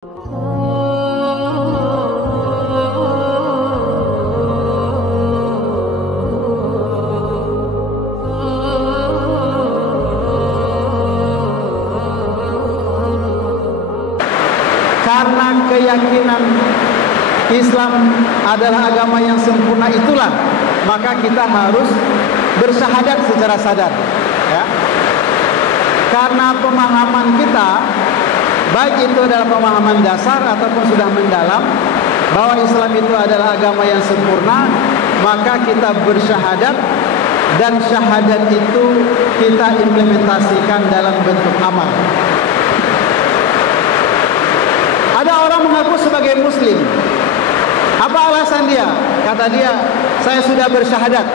Karena keyakinan Islam adalah agama yang sempurna itulah, maka kita harus bersyahadat secara sadar, ya. Karena pemahaman kita, baik itu adalah pemahaman dasar ataupun sudah mendalam, bahwa Islam itu adalah agama yang sempurna, maka kita bersyahadat, dan syahadat itu kita implementasikan dalam bentuk amal. Ada orang mengaku sebagai muslim. Apa alasan dia? Kata dia, saya sudah bersyahadat,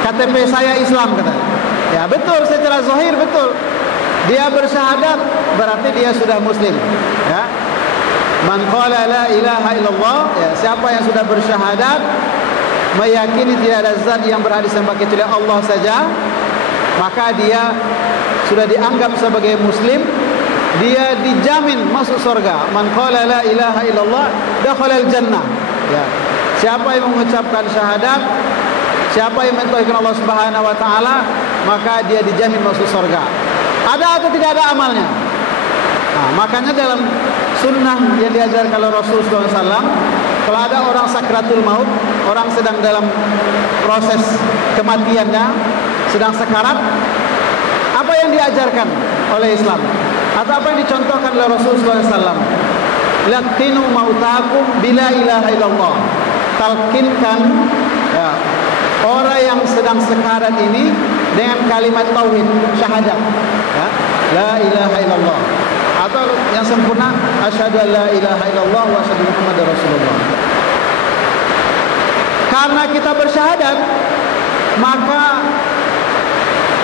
KTP saya Islam, kata. Ya betul, secara zahir betul. Dia bersyahadat, berarti dia sudah muslim, ya. Man qala la ilaha illallah, ya, siapa yang sudah bersyahadat, meyakini tidak ada zat yang berhak disembah kecuali Allah saja, maka dia sudah dianggap sebagai muslim. Dia dijamin masuk surga. Man qala la ilaha illallah dakhala al-jannah. Ya. Siapa yang mengucapkan syahadat, siapa yang mentauhidkan Allah Subhanahu wa taala, maka dia dijamin masuk surga. Ada atau tidak ada amalnya? Nah, makanya dalam sunnah yang diajarkan oleh Rasul SAW, kalau ada orang sakratul maut, orang sedang dalam proses kematiannya, sedang sekarat, apa yang diajarkan oleh Islam? Atau apa yang dicontohkan oleh Rasulullah SAW? Laqinu mautakum bila ilaha illallah. Talqinkan, ya, orang yang sedang sekarat ini dengan kalimat tauhid, syahadat, ya, la ilaha illallah. Atau yang sempurna, asyhadu an la ilaha illallah wa asyhadu Muhammadar Rasulullah. Karena kita bersyahadat, maka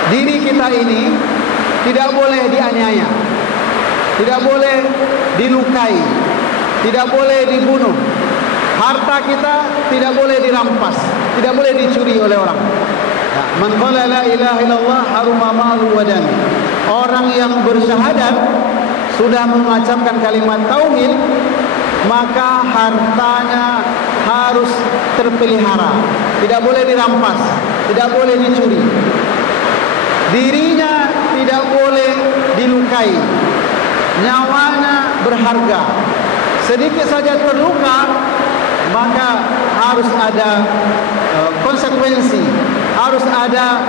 diri kita ini tidak boleh dianiaya, tidak boleh dilukai, tidak boleh dibunuh. Harta kita tidak boleh dirampas, tidak boleh dicuri oleh orang. Ya, man qala la ilaha illallah haruma malu wa dam. Orang yang bersyahadat sudah mengucapkan kalimat tauhid, maka hartanya harus terpelihara, tidak boleh dirampas, tidak boleh dicuri. Dirinya tidak boleh dilukai, nyawanya berharga. Sedikit saja terluka, maka harus ada konsekuensi, harus ada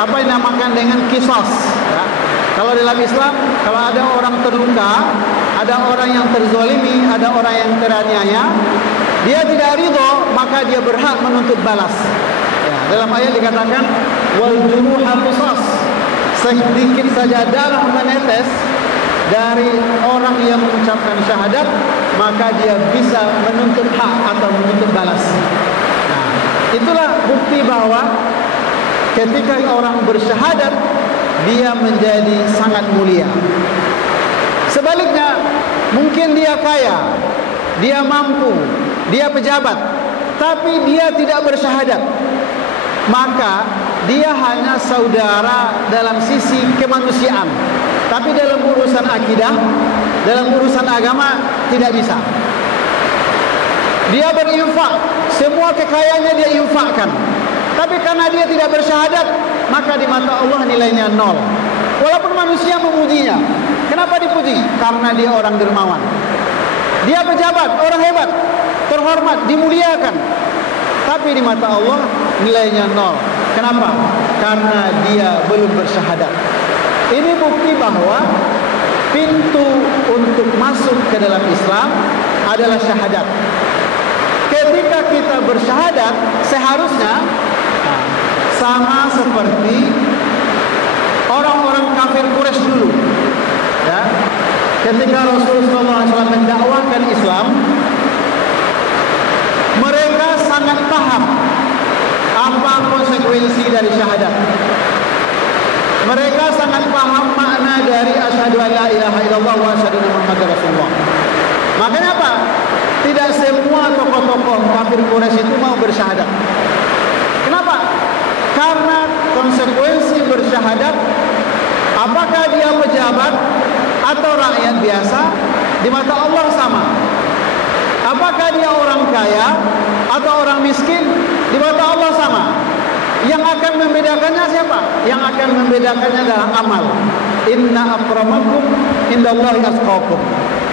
apa yang dinamakan dengan qisas, ya. Kalau dalam Islam, kalau ada orang terluka, ada orang yang terzalimi, ada orang yang teraniaya, dia tidak ridho, maka dia berhak menuntut balas. Ya, dalam ayat dikatakan wal juruha qisas. Sedikit saja darah menetes dari orang yang mengucapkan syahadat, maka dia bisa menuntut hak atau menuntut balas. Nah, itulah bukti bahwa ketika orang bersyahadat, dia menjadi sangat mulia. Sebaliknya, mungkin dia kaya, dia mampu, dia pejabat, tapi dia tidak bersyahadat, maka dia hanya saudara dalam sisi kemanusiaan, tapi dalam urusan akidah, dalam urusan agama tidak bisa. Dia berinfak, semua kekayaannya dia infakkan, tapi karena dia tidak bersyahadat, maka di mata Allah nilainya nol. Walaupun manusia memujinya, kenapa dipuji? Karena dia orang dermawan. Dia pejabat, orang hebat, terhormat, dimuliakan, tapi di mata Allah nilainya nol. Kenapa? Karena dia belum bersyahadat. Ini bukti bahwa pintu untuk masuk ke dalam Islam adalah syahadat. Ketika kita bersyahadat, seharusnya sama seperti orang-orang kafir Quraisy dulu, ya. Ketika Rasulullah SAW mendakwahkan Islam, mereka sangat paham apa konsekuensi dari syahadat. Mereka sangat paham makna dari asyhadu an la ilaha illallah wa asyhadu anna Muhammadar Rasulullah. Makanya apa? Tidak semua tokoh-tokoh kafir Quraisy itu mau bersyahadat. Kenapa? Karena konsekuensi bersyahadat, apakah dia pejabat, atau rakyat biasa, di mata Allah sama. Apakah dia orang kaya atau orang miskin, di mata Allah sama. Yang akan membedakannya siapa? Yang akan membedakannya adalah amal. Inna akramakum indallahi atqakum.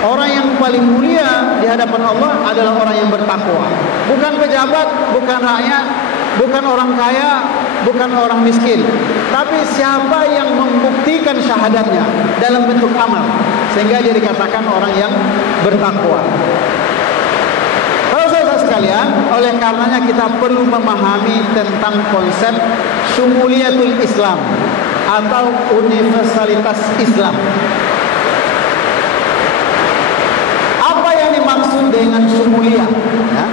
Orang yang paling mulia di hadapan Allah adalah orang yang bertakwa. Bukan pejabat, bukan rakyat, bukan orang kaya, bukan orang miskin. Tapi siapa yang membuktikan syahadatnya dalam bentuk amal, sehingga dia dikatakan orang yang bertakwa. Kalau saudara sekalian, oleh karenanya kita perlu memahami tentang konsep syumuliyatul Islam atau universalitas Islam. Apa yang dimaksud dengan syumuliyah? Ya?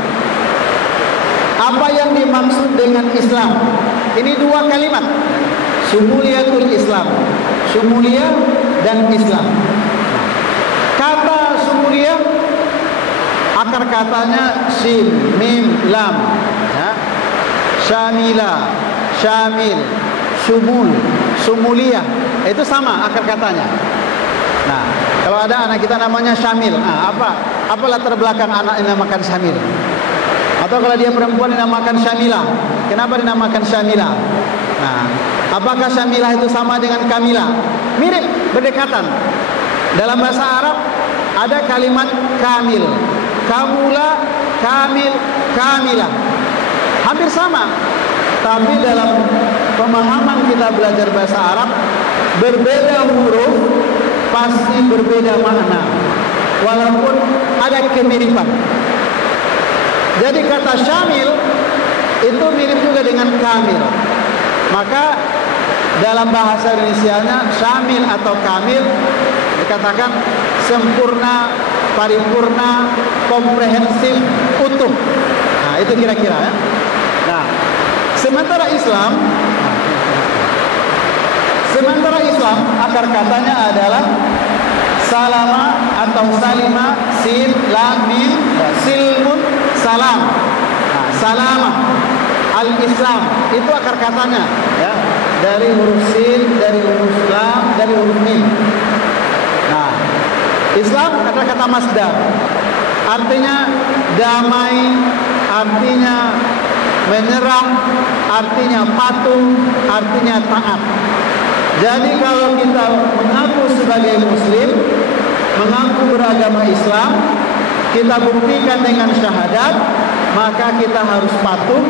Apa yang dimaksud dengan Islam? Ini dua kalimat, syumuliyatul Islam, syumuliyah dan Islam. Kata syumuliyah, akar katanya shin, mim, lam, ya. Syamila, syamil, syumul, syumuliyah, itu sama akar katanya. Nah, kalau ada anak kita namanya Syamil, apa latar belakang anak ini namakan Syamil? Atau kalau dia perempuan dinamakan Syamilah, kenapa dinamakan Syamilah? Nah, apakah Syamilah itu sama dengan Kamila? Mirip, berdekatan. Dalam bahasa Arab ada kalimat kamil, kamula, kamil, kamilah, hampir sama. Tapi dalam pemahaman kita belajar bahasa Arab, berbeda huruf pasti berbeda makna, walaupun ada kemiripan. Jadi kata syamil itu mirip juga dengan kamil. Maka dalam bahasa Indonesianya syamil atau kamil dikatakan sempurna, paripurna, komprehensif, utuh. Nah, itu kira-kira ya. Nah, sementara Islam akar katanya adalah salama atau salima, sin, lam, mim, silmun, salam. Nah, salama, al-Islam itu akar katanya ya, dari huruf sin, dari huruf lam, dari huruf mim. Nah, Islam kata-kata masdar, artinya damai, artinya menyerah, artinya patuh, artinya taat. Jadi kalau kita mengaku sebagai muslim, mengaku beragama Islam, kita buktikan dengan syahadat, maka kita harus patuh,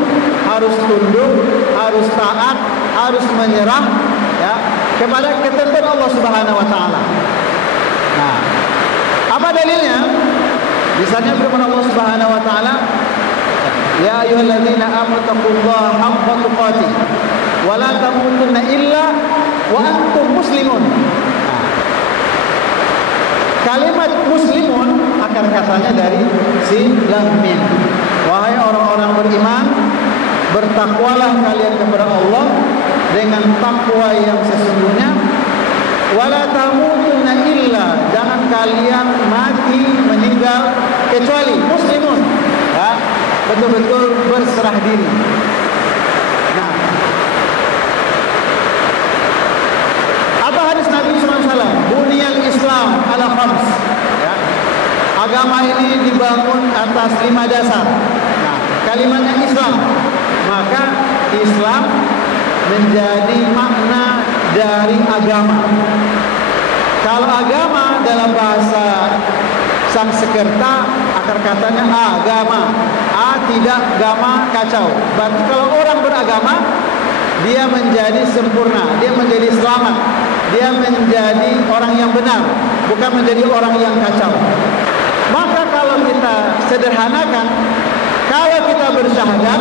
harus tunduk, harus taat, harus menyerah ya, kepada ketentuan Allah Subhanahu wa taala. Nah, apa dalilnya? Misalnya firman Allah Subhanahu wa taala, ya ayyuhalladzina amanu taqullaha haqqa tuqatih wa la tamutunna illa wa antum muslimun. Nah, kalimat muslimun akar katanya dari sin, lam, mim. Wahai orang-orang beriman, bertakwalah kalian kepada Allah dengan takwa yang sesungguhnya. Wala tamutunna illa, jangan kalian mati, meninggal kecuali muslimun ya, betul-betul berserah diri. Nah, apa hadis Nabi SAW? Buniyal Islam ala khams ya. Agama ini dibangun atas 5 dasar. Nah, kalimatnya Islam, maka Islam menjadi makna dari agama. Kalau agama dalam bahasa Sanskerta akar katanya agama, tidak gama kacau. Berarti kalau orang beragama, dia menjadi sempurna, dia menjadi selamat, dia menjadi orang yang benar, bukan menjadi orang yang kacau. Maka kalau kita sederhanakan, kalau kita bersyahadat,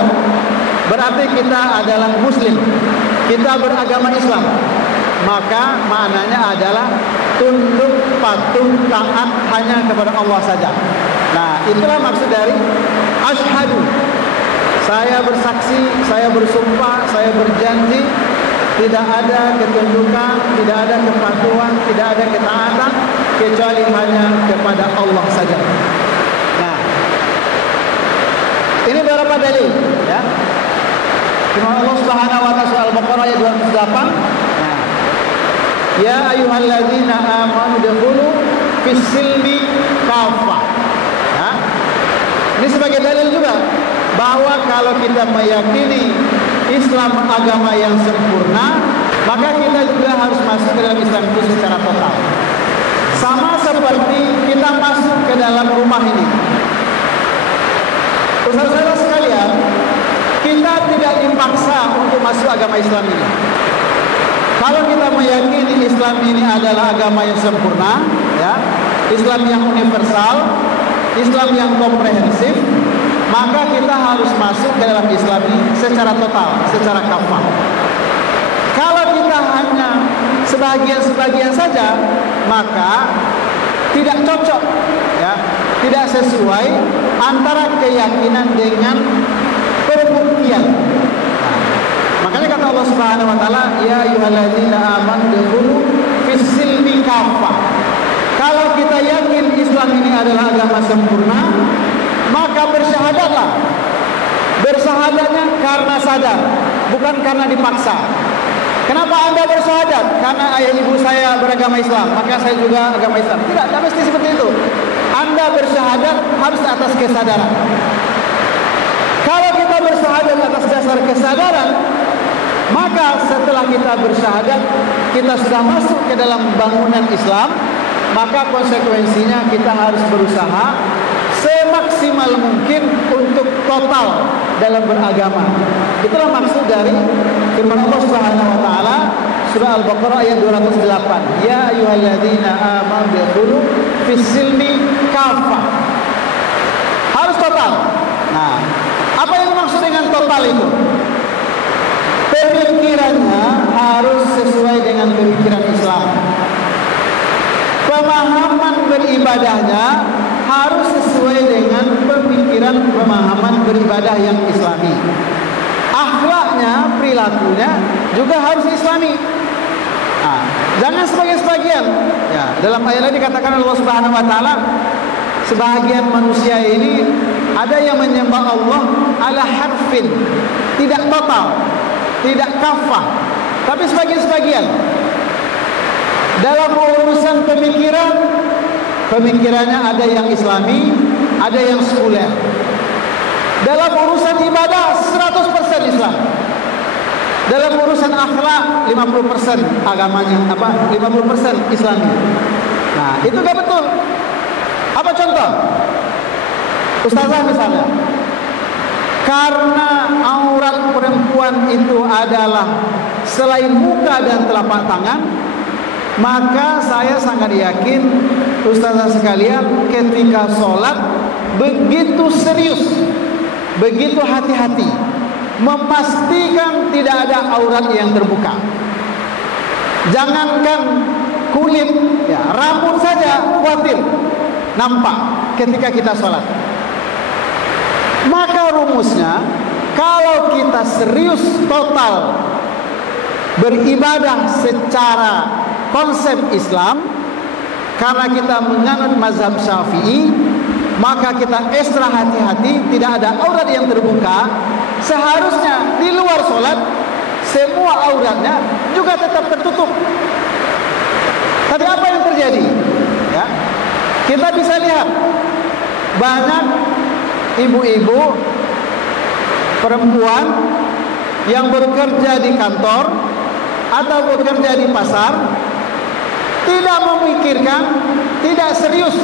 berarti kita adalah muslim, kita beragama Islam. Maka maknanya adalah tunduk, patuh, taat hanya kepada Allah saja. Nah, itulah maksud dari asyhadu. Saya bersaksi, saya bersumpah, saya berjanji tidak ada ketundukan, tidak ada kepatuhan, tidak ada ketaatan kecuali hanya kepada Allah saja. Nah, ini beberapa dalil ya. Firman Allah Subhanahu wa taala Al-Baqarah ayat 208. Nah, Ya ayyuhalladzina amanu dkhulu fis-silmi kafah. Ya. Ini sebagai dalil juga bahwa kalau kita meyakini Islam agama yang sempurna, maka kita juga harus masuk ke dalam Islam itu secara total. Sama seperti kita masuk ke dalam rumah ini. Saudara-saudara sekalian, kita tidak dipaksa untuk masuk agama Islam ini. Kalau kita meyakini Islam ini adalah agama yang sempurna, ya, Islam yang universal, Islam yang komprehensif, maka kita harus masuk ke dalam Islam ini secara total, secara kafah. Kalau kita hanya sebagian-sebagian saja, maka tidak cocok, ya, tidak sesuai antara keyakinan dengan pembuktian. Makanya kata Allah Subhanahu wa taala, ya ayyuhalladzina amanu dkhulu fis-silmi kafah. Kalau kita yakin Islam ini adalah agama sempurna, maka bersyahadatlah. Bersyahadatnya karena sadar, bukan karena dipaksa. Kenapa Anda bersyahadat? Karena ayah ibu saya beragama Islam, maka saya juga agama Islam. Tidak mesti seperti itu. Anda bersyahadat harus atas kesadaran. Kalau kita bersyahadat atas dasar kesadaran, maka setelah kita bersyahadat, kita sudah masuk ke dalam bangunan Islam, maka konsekuensinya kita harus berusaha semaksimal mungkin untuk total dalam beragama. Itulah maksud dari firman Allah Subhanahu wa taala surah Al-Baqarah ayat 208. Ya ayyuhalladzina amanu dkhulu fis-silmi kafah. Harus total. Nah, apa yang dimaksud dengan total itu? Pemikirannya harus sesuai dengan pemikiran Islam. Pemahaman beribadahnya harus sesuai dengan pemahaman beribadah yang Islami. Akhlaknya, perilakunya juga harus Islami. Nah, jangan sebagian-sebagian. Ya, dalam ayat ini dikatakan Allah Subhanahu wa taala, sebagian manusia ini ada yang menyembah Allah ala harfin, tidak total, tidak kafah, tapi sebagian-sebagian. Dalam urusan pemikirannya ada yang Islami, ada yang sekuler. Dalam urusan ibadah 100% Islam. Dalam urusan akhlak 50% agamanya, 50% Islami. Nah, itu gak betul. Apa contoh? Ustazah misalnya, karena aurat perempuan itu adalah selain muka dan telapak tangan, maka saya sangat yakin ustazah sekalian ketika sholat begitu serius, begitu hati-hati, memastikan tidak ada aurat yang terbuka. Jangankan kulit, ya, rambut saja khawatir nampak ketika kita sholat. Maka rumusnya, kalau kita serius total beribadah secara konsep Islam, karena kita menganut mazhab Syafi'i, maka kita ekstra hati-hati tidak ada aurat yang terbuka. Seharusnya di luar sholat semua auratnya juga tetap tertutup. Tapi apa yang terjadi? Ya, kita bisa lihat banyak ibu-ibu perempuan yang bekerja di kantor atau bekerja di pasar, tidak memikirkan, tidak serius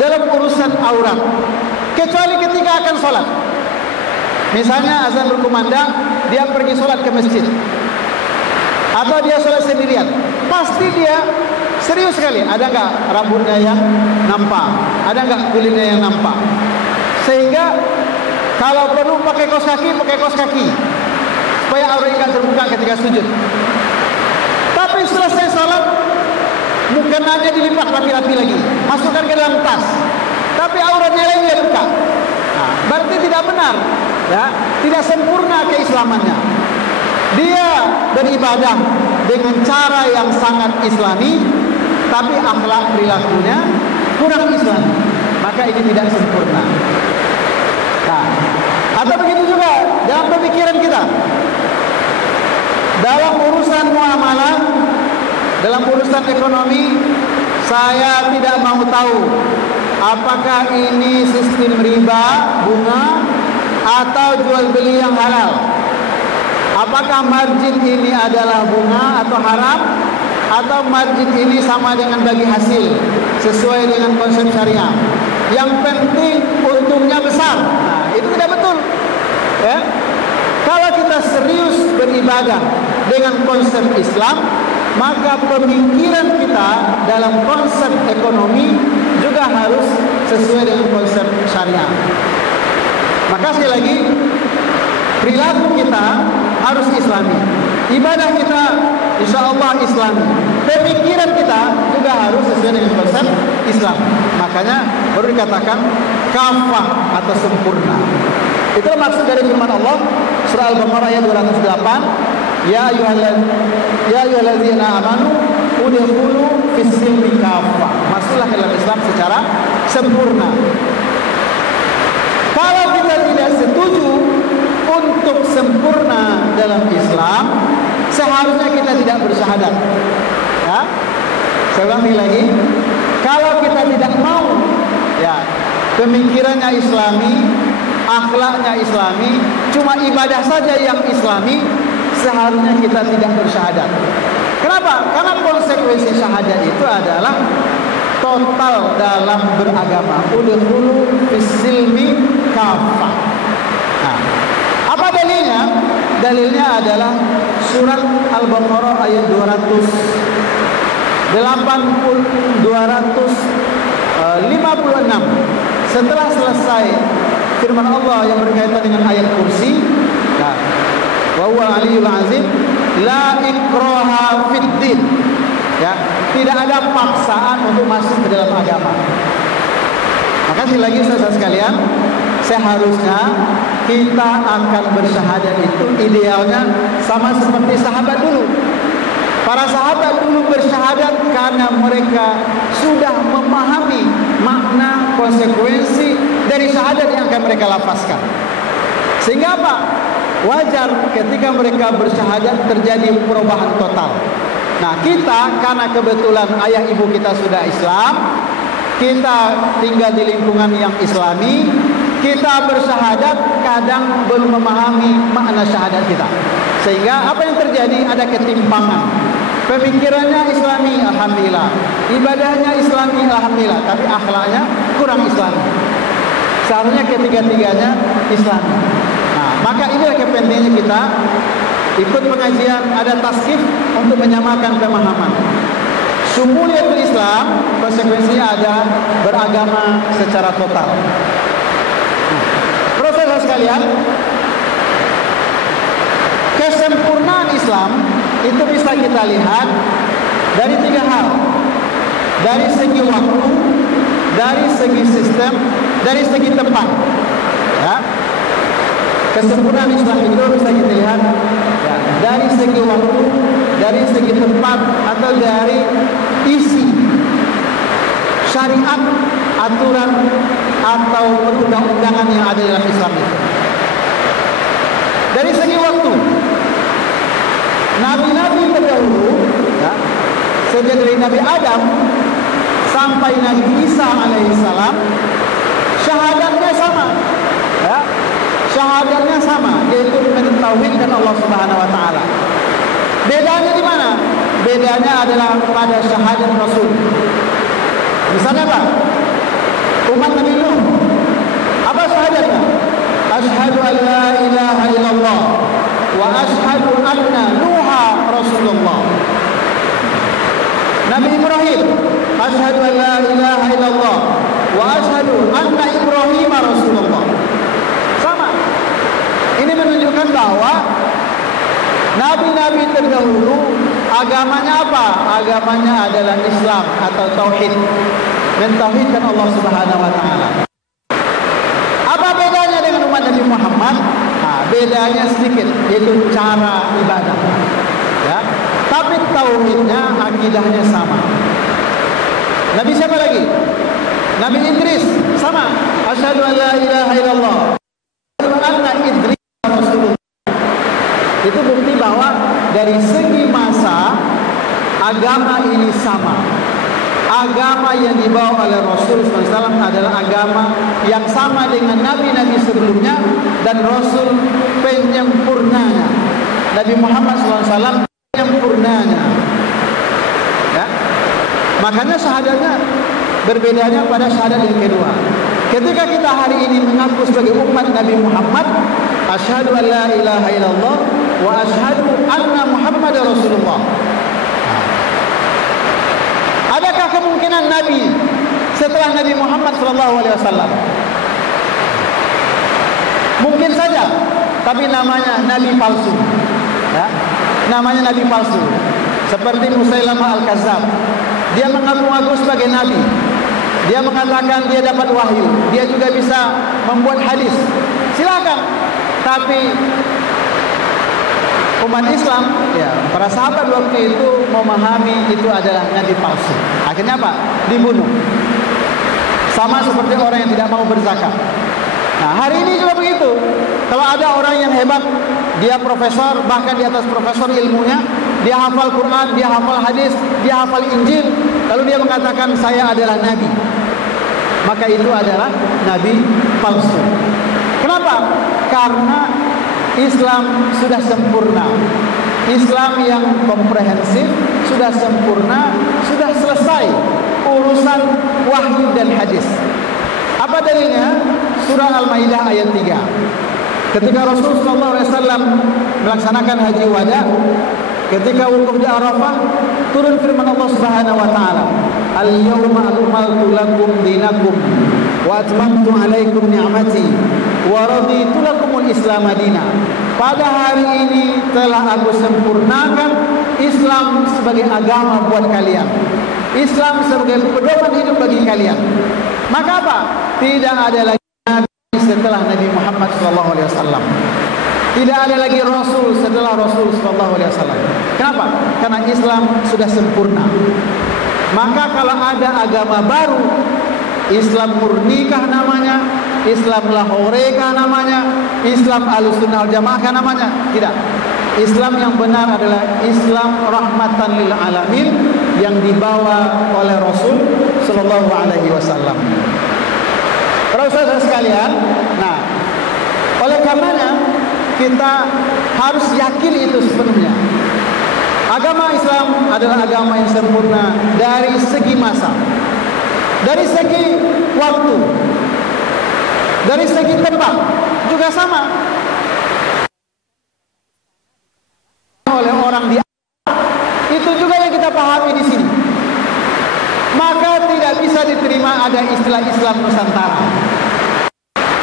dalam urusan aurat, kecuali ketika akan sholat. Misalnya azan berkumandang, dia pergi sholat ke masjid, atau dia sholat sendirian, pasti dia serius sekali. Ada nggak rambutnya yang nampak, ada nggak kulitnya yang nampak, sehingga kalau perlu pakai kaos kaki supaya auratnya terbuka ketika sujud. Tapi selesai sholat, mukenanya dilipat rapi-rapi lagi, masukkan ke dalam tas, tapi auratnya lain dia buka. Nah, berarti tidak benar, ya, tidak sempurna keislamannya. Dia beribadah dengan cara yang sangat Islami, tapi akhlak perilakunya kurang Islami, maka ini tidak sempurna. Nah, atau begitu juga dalam pemikiran kita, dalam urusan muamalah Dalam urusan ekonomi, saya tidak mau tahu apakah ini sistem riba, bunga, atau jual beli yang halal. Apakah margin ini adalah bunga atau haram, atau margin ini sama dengan bagi hasil sesuai dengan konsep syariah. Yang penting untungnya besar. Nah, itu tidak betul. Ya. Kalau kita serius beribadah dengan konsep Islam, maka pemikiran kita dalam konsep ekonomi juga harus sesuai dengan konsep syariah. Maka sekali lagi, perilaku kita harus Islami, ibadah kita insya Allah Islami, pemikiran kita juga harus sesuai dengan konsep Islam. Makanya baru dikatakan kafah atau sempurna. Itu maksud dari firman Allah surah Al-Baqarah ayat 208, ya ayyuhalladzina amanu udkhulu fis-silmi kafah. Masuklah ke dalam Islam secara sempurna. Kalau kita tidak setuju untuk sempurna dalam Islam, seharusnya kita tidak bersyahadat. Ya, saya ulangi lagi. Kalau kita tidak mau, ya, pemikirannya Islami, akhlaknya Islami, cuma ibadah saja yang Islami, seharusnya kita tidak bersyahadat. Kenapa? Karena konsekuensi syahadat itu adalah total dalam beragama. Udkhulu fis-silmi kafah. Nah, apa dalilnya? Dalilnya adalah surat Al-Baqarah ayat 256. Setelah selesai firman Allah yang berkaitan dengan ayat kursi, nah, wa huwa aliyul azim, la ikraha fid din. Ya, tidak ada paksaan untuk masuk ke dalam agama. Maka sekali lagi saudara sekalian, seharusnya kita akan bersyahadat itu idealnya sama seperti sahabat dulu. Para sahabat dulu bersyahadat karena mereka sudah memahami makna konsekuensi dari syahadat yang akan mereka lafazkan. Sehingga apa? Wajar ketika mereka bersyahadat terjadi perubahan total. Nah, kita karena kebetulan ayah ibu kita sudah Islam, kita tinggal di lingkungan yang Islami, kita bersyahadat kadang belum memahami makna syahadat kita. Sehingga apa yang terjadi? Ada ketimpangan. Pemikirannya Islami, alhamdulillah. Ibadahnya Islami, alhamdulillah. Tapi akhlaknya kurang Islami. Seharusnya ketiga-tiganya Islami. Nah, maka inilah kepentingannya kita ikut pengajian, ada tasqif untuk menyamakan pemahaman. Syumuliyatul Islam konsekuensinya ada beragama secara total. Proses sekalian, kesempurnaan Islam itu bisa kita lihat dari 3 hal. Dari segi waktu, dari segi sistem, dari segi tempat. Ya. Kesempurnaan Islam itu bisa kita lihat ya, dari segi waktu, dari segi tempat, atau dari isi syariat, aturan, atau perundang-undangan yang ada dalam Islam itu. Dari segi waktu, nabi-nabi terdahulu, ya, sejak dari Nabi Adam sampai Nabi Isa alaihissalam, syahadatnya sama. Ya. Syahadatnya sama, yaitu mentauhidkan Allah Subhanahu wa taala. Bedanya di mana? Bedanya adalah pada syahadat Rasul. Misalnya apa? Umat Nabi Nuh, apa syahadatnya? Asyhadu an la ilaha illallah wa asyhadu anna Nuha Rasulullah. Nabi Ibrahim, asyhadu an la ilaha illallah wa asyhadu anna Ibrahim Rasulullah. Ini menunjukkan bahwa nabi-nabi terdahulu agamanya apa? Agamanya adalah Islam atau tauhid. Mentauhidkan Allah Subhanahu wa taala. Apa bedanya dengan umat Nabi Muhammad? Nah, bedanya sedikit, yaitu cara ibadah. Ya. Tapi tauhidnya, akidahnya sama. Nabi siapa lagi? Nabi Idris sama. Asyhadu an la ilaha illallah. Anna Idris Rasulullah. Itu bukti bahwa dari segi masa agama ini sama. Agama yang dibawa oleh Rasul SAW adalah agama yang sama dengan nabi-nabi sebelumnya dan Rasul penyempurnanya. Nabi Muhammad SAW penyempurnanya. Ya? Makanya syahadatnya berbedanya pada syahadat yang kedua. Ketika kita hari ini mengaku sebagai umat Nabi Muhammad, asyhadu an la ilaha illallah wa asyhadu anna Muhammadar Rasulullah. Adakah kemungkinan Nabi setelah Nabi Muhammad SAW? Mungkin saja, tapi namanya Nabi palsu. Ya? Namanya Nabi palsu. Seperti Musailamah Al-Kazzab. Dia mengaku-ngaku sebagai Nabi. Dia mengatakan dia dapat wahyu. Dia juga bisa membuat hadis. Silakan. Tapi umat Islam, ya, para sahabat waktu itu memahami itu adalah nabi palsu. Akhirnya apa? Dibunuh. Sama seperti orang yang tidak mau berzakat. Nah, hari ini juga begitu. Kalau ada orang yang hebat, dia profesor, bahkan di atas profesor ilmunya, dia hafal Quran, dia hafal hadis, dia hafal Injil, lalu dia mengatakan saya adalah nabi. Maka itu adalah nabi palsu. Kenapa? Karena Islam sudah sempurna. Islam yang komprehensif sudah sempurna, sudah selesai urusan wahyu dan hadis. Apa dalilnya? Surah Al-Maidah ayat 3. Ketika Rasulullah SAW melaksanakan haji wada, ketika wukuf di Arafah, turun firman Allah Subhanahu wa taala, "Al-yawma akmaltu lakum dinakum wa atmamtu 'alaikum ni'mati wa raditu lakumul Islam madina." Pada hari ini telah aku sempurnakan Islam sebagai agama buat kalian. Islam sebagai pedoman hidup bagi kalian. Maka apa? Tidak ada lagi nabi setelah Nabi Muhammad SAW. Tidak ada lagi Rasul setelah Rasul SAW. Kenapa? Karena Islam sudah sempurna. Maka kalau ada agama baru, Islam murnikah namanya, Islam Lahorekah namanya, Islam Ahlussunnah wal Jamaah namanya? Tidak. Islam yang benar adalah Islam rahmatan lil alamin yang dibawa oleh Rasul sallallahu alaihi wasallam. Para saudara sekalian, nah, oleh karenanya kita harus yakin itu sepenuhnya. Agama Islam adalah agama yang sempurna dari segi masa, dari segi waktu, dari segi tempat juga sama. Oleh orang di itu juga yang kita pahami di sini. Maka tidak bisa diterima ada istilah Islam Nusantara.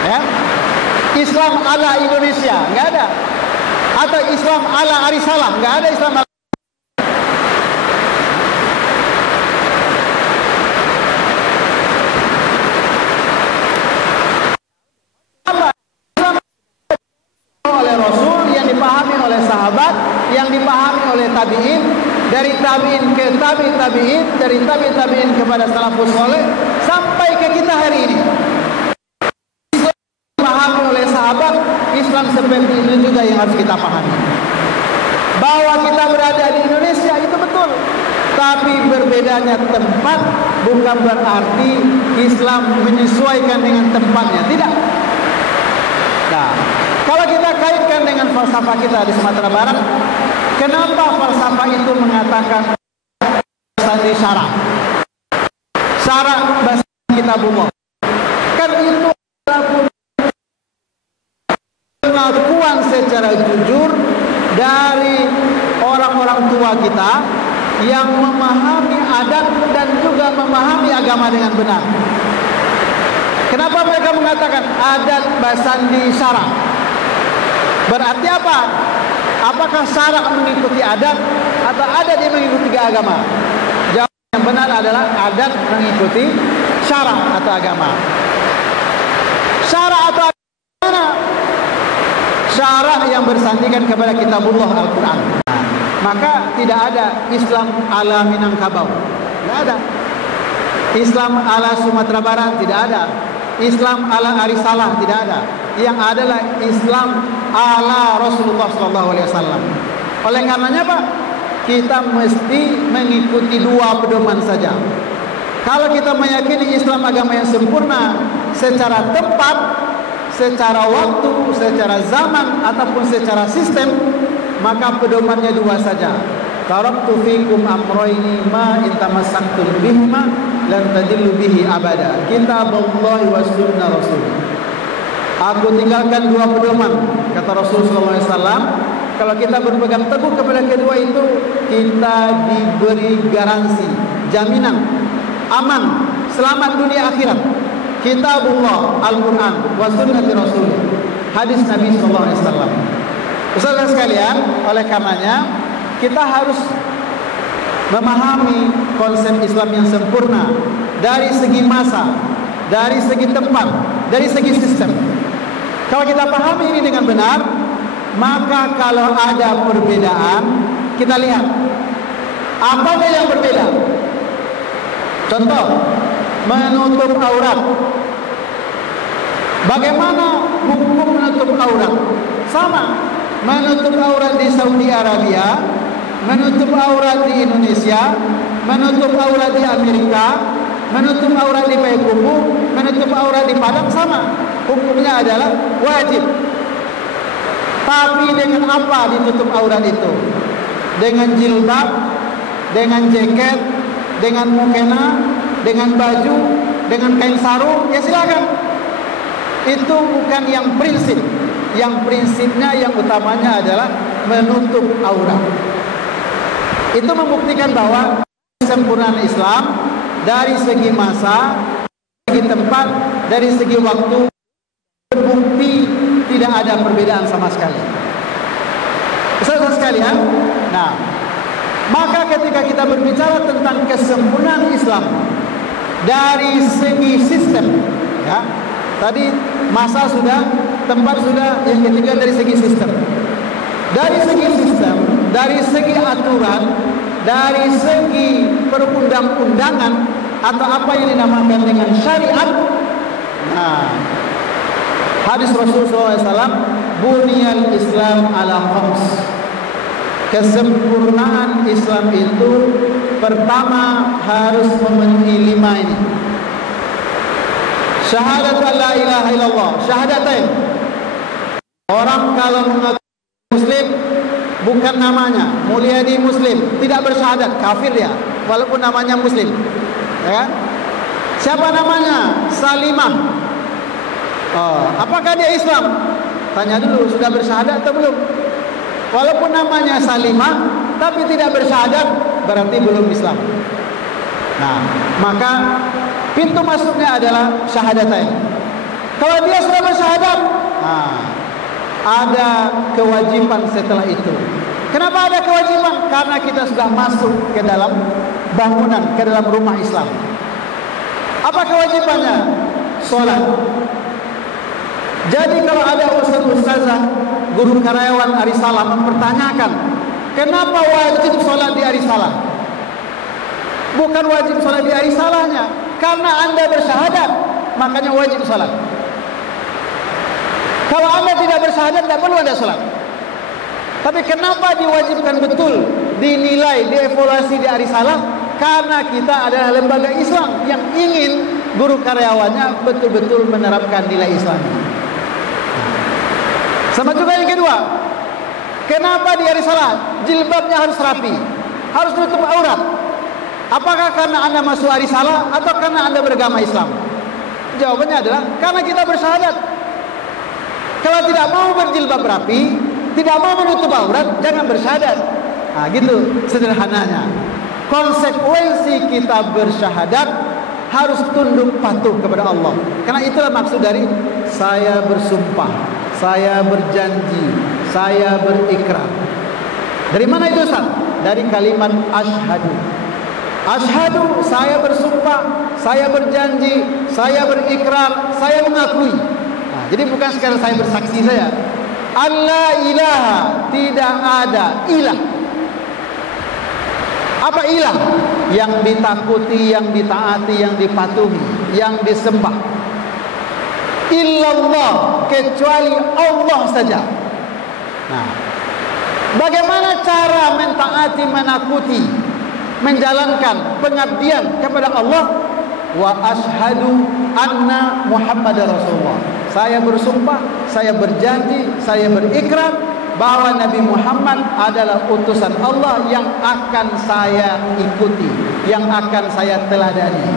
Ya? Islam ala Indonesia, enggak ada. Atau Islam ala Arisalah, enggak ada Islam ala. Oleh Rasul yang dipahami oleh sahabat, yang dipahami oleh tabi'in, dari tabi'in ke tabi'in, dari tabi'in kepada salafus saleh sampai ke kita hari ini. Islam dipahami oleh sahabat, Islam seperti itu juga yang harus kita pahami. Bahwa kita berada di Indonesia itu betul, tapi berbedanya tempat bukan berarti Islam menyesuaikan dengan tempatnya, tidak. Nah, kalau kita kaitkan dengan falsafah kita di Sumatera Barat, kenapa falsafah itu mengatakan sandi syarak? Syarak bahasa kitabullah. Kan itu pengakuan secara jujur dari orang-orang tua kita yang memahami adat dan juga memahami agama dengan benar. Kenapa mereka mengatakan adat basandi syarak? Berarti apa? Apakah syarak mengikuti adat atau adat yang mengikuti agama? Jawaban yang benar adalah adat mengikuti syarak atau agama. Syarak atau agama? Syarak yang bersandingan kepada kitabullah Al-Quran. Nah, maka tidak ada Islam ala Minangkabau, tidak ada. Islam ala Sumatera Barat tidak ada. Islam ala Arisalah tidak ada. Yang adalah Islam ala Rasulullah SAW. Oleh karenanya apa? kita mesti mengikuti dua pedoman saja. Kalau kita meyakini Islam agama yang sempurna secara tempat, secara waktu, secara zaman, ataupun secara sistem, maka pedomannya dua saja. Taraktu fikum amrayni ma in tamassaktum bihima lan tadillu bihi abada. Kitabullahi wa sunnah Rasul. Aku tinggalkan dua pedoman, kata Rasulullah SAW. Kalau kita berpegang teguh kepada kedua itu, kita diberi garansi, jaminan, aman, selamat dunia akhirat. Kitabullah, Al-Quran, wa sunnati Rasul, hadis Nabi SAW. Saudara sekalian, oleh karenanya kita harus memahami konsep Islam yang sempurna dari segi masa, dari segi tempat, dari segi sistem. Kalau kita pahami ini dengan benar, maka kalau ada perbedaan, kita lihat apa yang berbeda. Contoh, menutup aurat. Bagaimana hukum menutup aurat? Sama, menutup aurat di Saudi Arabia, menutup aurat di Indonesia, menutup aurat di Amerika, menutup aurat di Payakumbuh, menutup aurat di Padang, sama. Hukumnya adalah wajib. Tapi dengan apa ditutup aurat itu? Dengan jilbab, dengan jaket, dengan mukena, dengan baju, dengan kain sarung, ya silakan. Itu bukan yang prinsip. Yang prinsipnya, yang utamanya adalah menutup aurat. Itu membuktikan bahwa kesempurnaan Islam dari segi masa, dari segi tempat, dari segi waktu, terbukti tidak ada perbedaan sama sekali. Saudara sekalian, nah, maka ketika kita berbicara tentang kesempurnaan Islam dari segi sistem, ya, tadi masa sudah, tempat sudah, yang ketiga dari segi sistem. Dari segi sistem, dari segi aturan, dari segi perundang-undangan atau apa yang dinamakan dengan syariat. Nah, hadis Rasulullah SAW, Buniyal Islam ala khams. Kesempurnaan Islam itu pertama harus memenuhi 5 ini. Syahadat la ilaha illallah, syahadatain. Orang kalau mengaku Muslim bukan namanya, Mulyadi Muslim, tidak bersyahadat, kafir dia, walaupun namanya Muslim. Ya kan? Siapa namanya? Salimah. Apakah dia Islam? Tanya dulu, sudah bersyahadat atau belum? Walaupun namanya Salimah, tapi tidak bersyahadat, berarti belum Islam. Nah, maka pintu masuknya adalah syahadatain. Kalau dia sudah bersyahadat, nah, ada kewajiban setelah itu. Kenapa ada kewajiban? Karena kita sudah masuk ke dalam bangunan, ke dalam rumah Islam. Apa kewajibannya? Sholat. Jadi kalau ada ustaz-ustazah, guru karyawan Arisalah mempertanyakan, kenapa wajib sholat di Arisalah? Bukan wajib sholat di Arisalahnya, karena Anda bersyahadat, makanya wajib sholat. Kalau Anda tidak bersyahadat, tidak perlu Anda sholat. Tapi kenapa diwajibkan betul, dinilai, dievaluasi di Arisalah? Karena kita adalah lembaga Islam yang ingin guru karyawannya betul-betul menerapkan nilai Islam. Sama juga yang kedua, kenapa di Arisalah jilbabnya harus rapi, harus tutup aurat? Apakah karena Anda masuk Arisalah atau karena Anda beragama Islam? Jawabannya adalah karena kita bersyahadat. Kalau tidak mau berjilbab rapi, tidak mau menutup aurat, jangan bersyahadat. Nah, gitu sederhananya. Konsekuensi kita bersyahadat harus tunduk patuh kepada Allah. Karena itulah maksud dari saya bersumpah, saya berjanji, saya berikrar. Dari mana itu, Ustaz? Dari kalimat asyhadu. Asyhadu, saya bersumpah, saya berjanji, saya berikrar, saya mengakui. Nah, jadi bukan sekadar saya bersaksi saja. Allah ilaha, tidak ada ilah. Apa ilah? Yang ditakuti, yang ditaati, yang dipatuhi, yang disembah. Illallah, kecuali Allah saja. Nah, Bagaimana cara mentaati, menakuti, menjalankan pengabdian kepada Allah? Wa ashhadu anna Muhammadar Rasulullah. Saya bersumpah, saya berjanji, saya berikrar bahwa Nabi Muhammad adalah utusan Allah yang akan saya ikuti, yang akan saya teladani.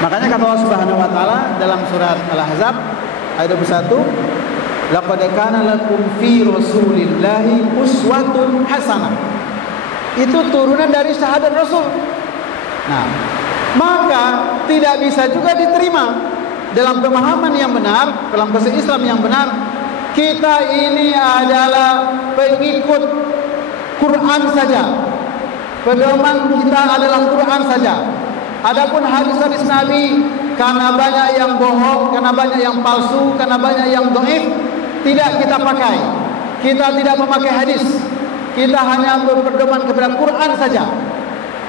Makanya kata Allah Subhanahu wa taala dalam surat Al-Ahzab ayat 21, laqad kana lakum fi rasulillahi uswatun hasanah. Itu turunan dari syahadat Rasul. Nah, maka tidak bisa juga diterima dalam pemahaman yang benar, dalam konsep Islam yang benar, kita ini adalah pengikut Quran saja. Pedoman kita adalah Quran saja. Adapun hadis-hadis Nabi, karena banyak yang bohong, karena banyak yang palsu, karena banyak yang dhaif, tidak kita pakai. Kita tidak memakai hadis. Kita hanya berpedoman kepada Quran saja.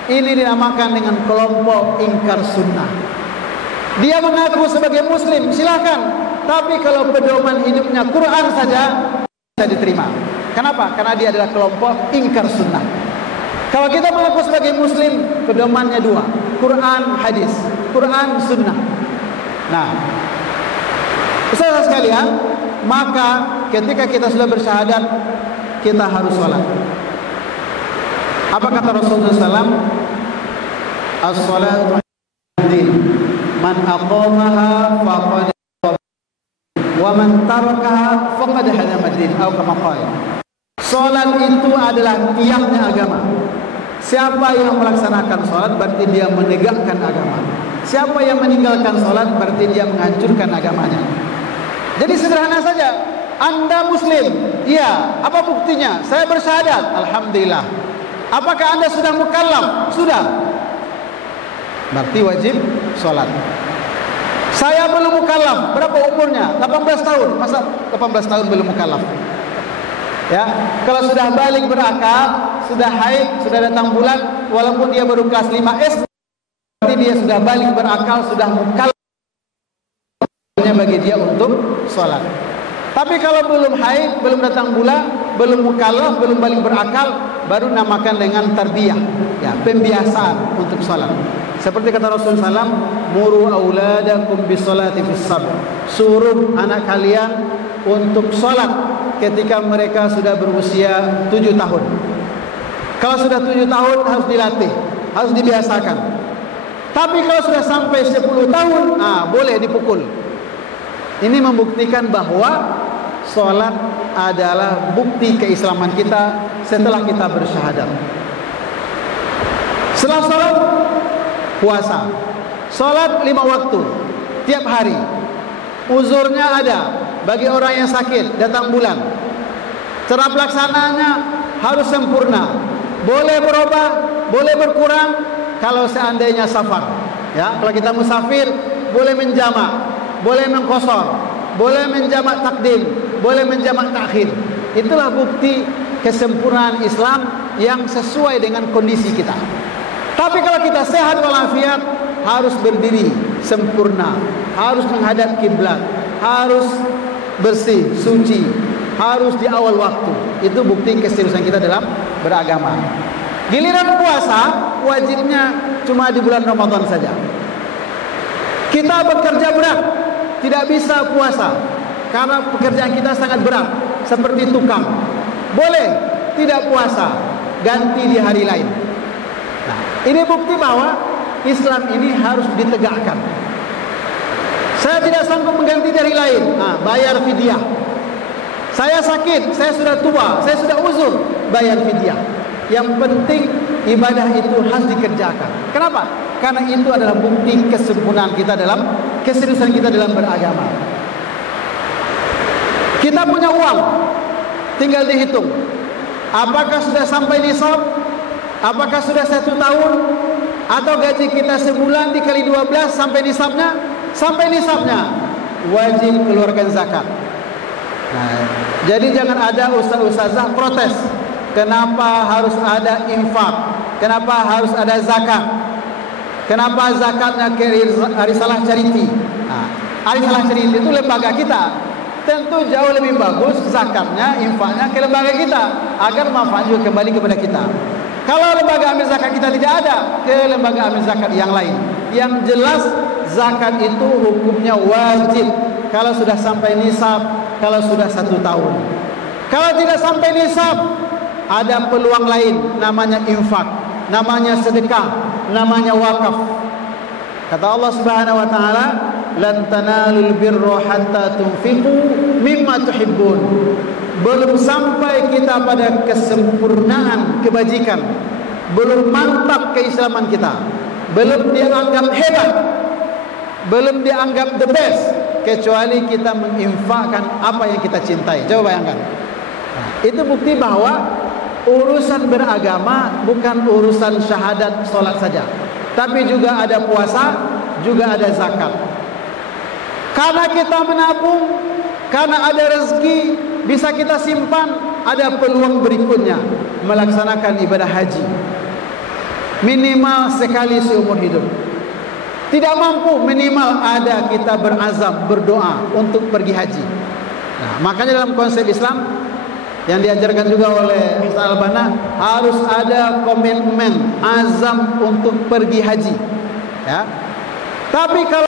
Ini dinamakan dengan kelompok ingkar sunnah. Dia mengaku sebagai muslim, silakan. Tapi kalau pedoman hidupnya Quran saja, bisa diterima. Kenapa? Karena dia adalah kelompok ingkar sunnah. Kalau kita mengaku sebagai muslim, pedomannya dua, Quran, hadis. Quran, sunnah. Nah, saudara sekalian, maka ketika kita sudah bersyahadat, kita harus sholat. Apa kata Rasulullah SAW? As-salatu din, man aqamaha faqad wa man tarakaha faqad hadama din, atau kama qala. Salat itu adalah tiangnya agama. Siapa yang melaksanakan salat berarti dia menegakkan agama. Siapa yang meninggalkan salat berarti dia menghancurkan agamanya. Jadi sederhana saja. Anda muslim? Iya. Apa buktinya? Saya bersyahadat. Alhamdulillah. Apakah Anda sudah mukallaf? Sudah. Berarti wajib salat. Saya belum mukallaf. Berapa umurnya? 18 tahun. Masa 18 tahun belum mukallaf? Ya, kalau sudah balik berakal, sudah haid, sudah datang bulan, walaupun dia baru kelas 5 SD, berarti dia sudah balik berakal, sudah mukallaf bagi dia untuk sholat. Tapi kalau belum haid, belum datang bulan, belum mukallaf, belum balik berakal, baru namakan dengan tarbiyah, ya, pembiasaan untuk sholat. Seperti kata Rasulullah SAW, muru auladakum bisolati fis sabr. Suruh anak kalian untuk sholat ketika mereka sudah berusia 7 tahun. Kalau sudah 7 tahun harus dilatih, harus dibiasakan. Tapi kalau sudah sampai 10 tahun, boleh dipukul. Ini membuktikan bahwa sholat adalah bukti keislaman kita setelah kita bersyahadat. Setelah sholat, puasa. Sholat 5 waktu tiap hari. Uzurnya ada bagi orang yang sakit, datang bulan. Cara pelaksanaannya harus sempurna. Boleh berubah, boleh berkurang kalau seandainya safar. Ya, kalau kita musafir, boleh menjamak, boleh mengqashar, boleh menjamak takdim, boleh menjamak takhir. Itulah bukti kesempurnaan Islam yang sesuai dengan kondisi kita. Tapi kalau kita sehat walafiat, harus berdiri sempurna, harus menghadap kiblat, harus bersih, suci, harus di awal waktu. Itu bukti keseriusan kita dalam beragama. Giliran puasa, wajibnya cuma di bulan Ramadan saja. Kita bekerja berat, tidak bisa puasa karena pekerjaan kita sangat berat, seperti tukang. Boleh tidak puasa, ganti di hari lain. Nah, ini bukti bahwa Islam ini harus ditegakkan. Saya tidak sanggup mengganti dari lain, bayar fidyah. Saya sakit, saya sudah tua, saya sudah uzur, bayar fidyah. Yang penting ibadah itu harus dikerjakan. Kenapa? Karena itu adalah bukti kesempurnaan kita dalam keseriusan kita dalam beragama. Kita punya uang, tinggal dihitung. Apakah sudah sampai nisab? Apakah sudah 1 tahun? Atau gaji kita sebulan dikali 12 sampai nisabnya? Sampai nisabnya wajib keluarkan zakat. Nah, jadi jangan ada ustaz-ustazah protes. Kenapa harus ada infak? Kenapa harus ada zakat? Kenapa zakatnya ke Arisalah Charity? Nah, Arisalah Charity itu lembaga kita. tentu jauh lebih bagus zakatnya, infaknya ke lembaga kita agar manfaat juga kembali kepada kita. Kalau lembaga amil zakat kita tidak ada, ke lembaga amil zakat yang lain. Yang jelas zakat itu hukumnya wajib kalau sudah sampai nisab, kalau sudah 1 tahun. Kalau tidak sampai nisab, ada peluang lain, namanya infak, namanya sedekah, namanya wakaf. Kata Allah Subhanahu wa taala, lan tanalul birra hatta tunfiqu mimma tuhibbun. Belum sampai kita pada kesempurnaan kebajikan, belum mantap keislaman kita, belum dianggap hebat, belum dianggap the best, kecuali kita menginfakkan apa yang kita cintai. Coba bayangkan. Nah, itu bukti bahwa urusan beragama bukan urusan syahadat solat saja, tapi juga ada puasa, juga ada zakat. Karena kita menabung, karena ada rezeki bisa kita simpan, ada peluang berikutnya melaksanakan ibadah haji minimal sekali seumur hidup. Tidak mampu, minimal ada kita berazam, berdoa untuk pergi haji. Nah, makanya dalam konsep Islam yang diajarkan juga oleh Ustaz Albana, harus ada komitmen, azam untuk pergi haji. Ya. Tapi kalau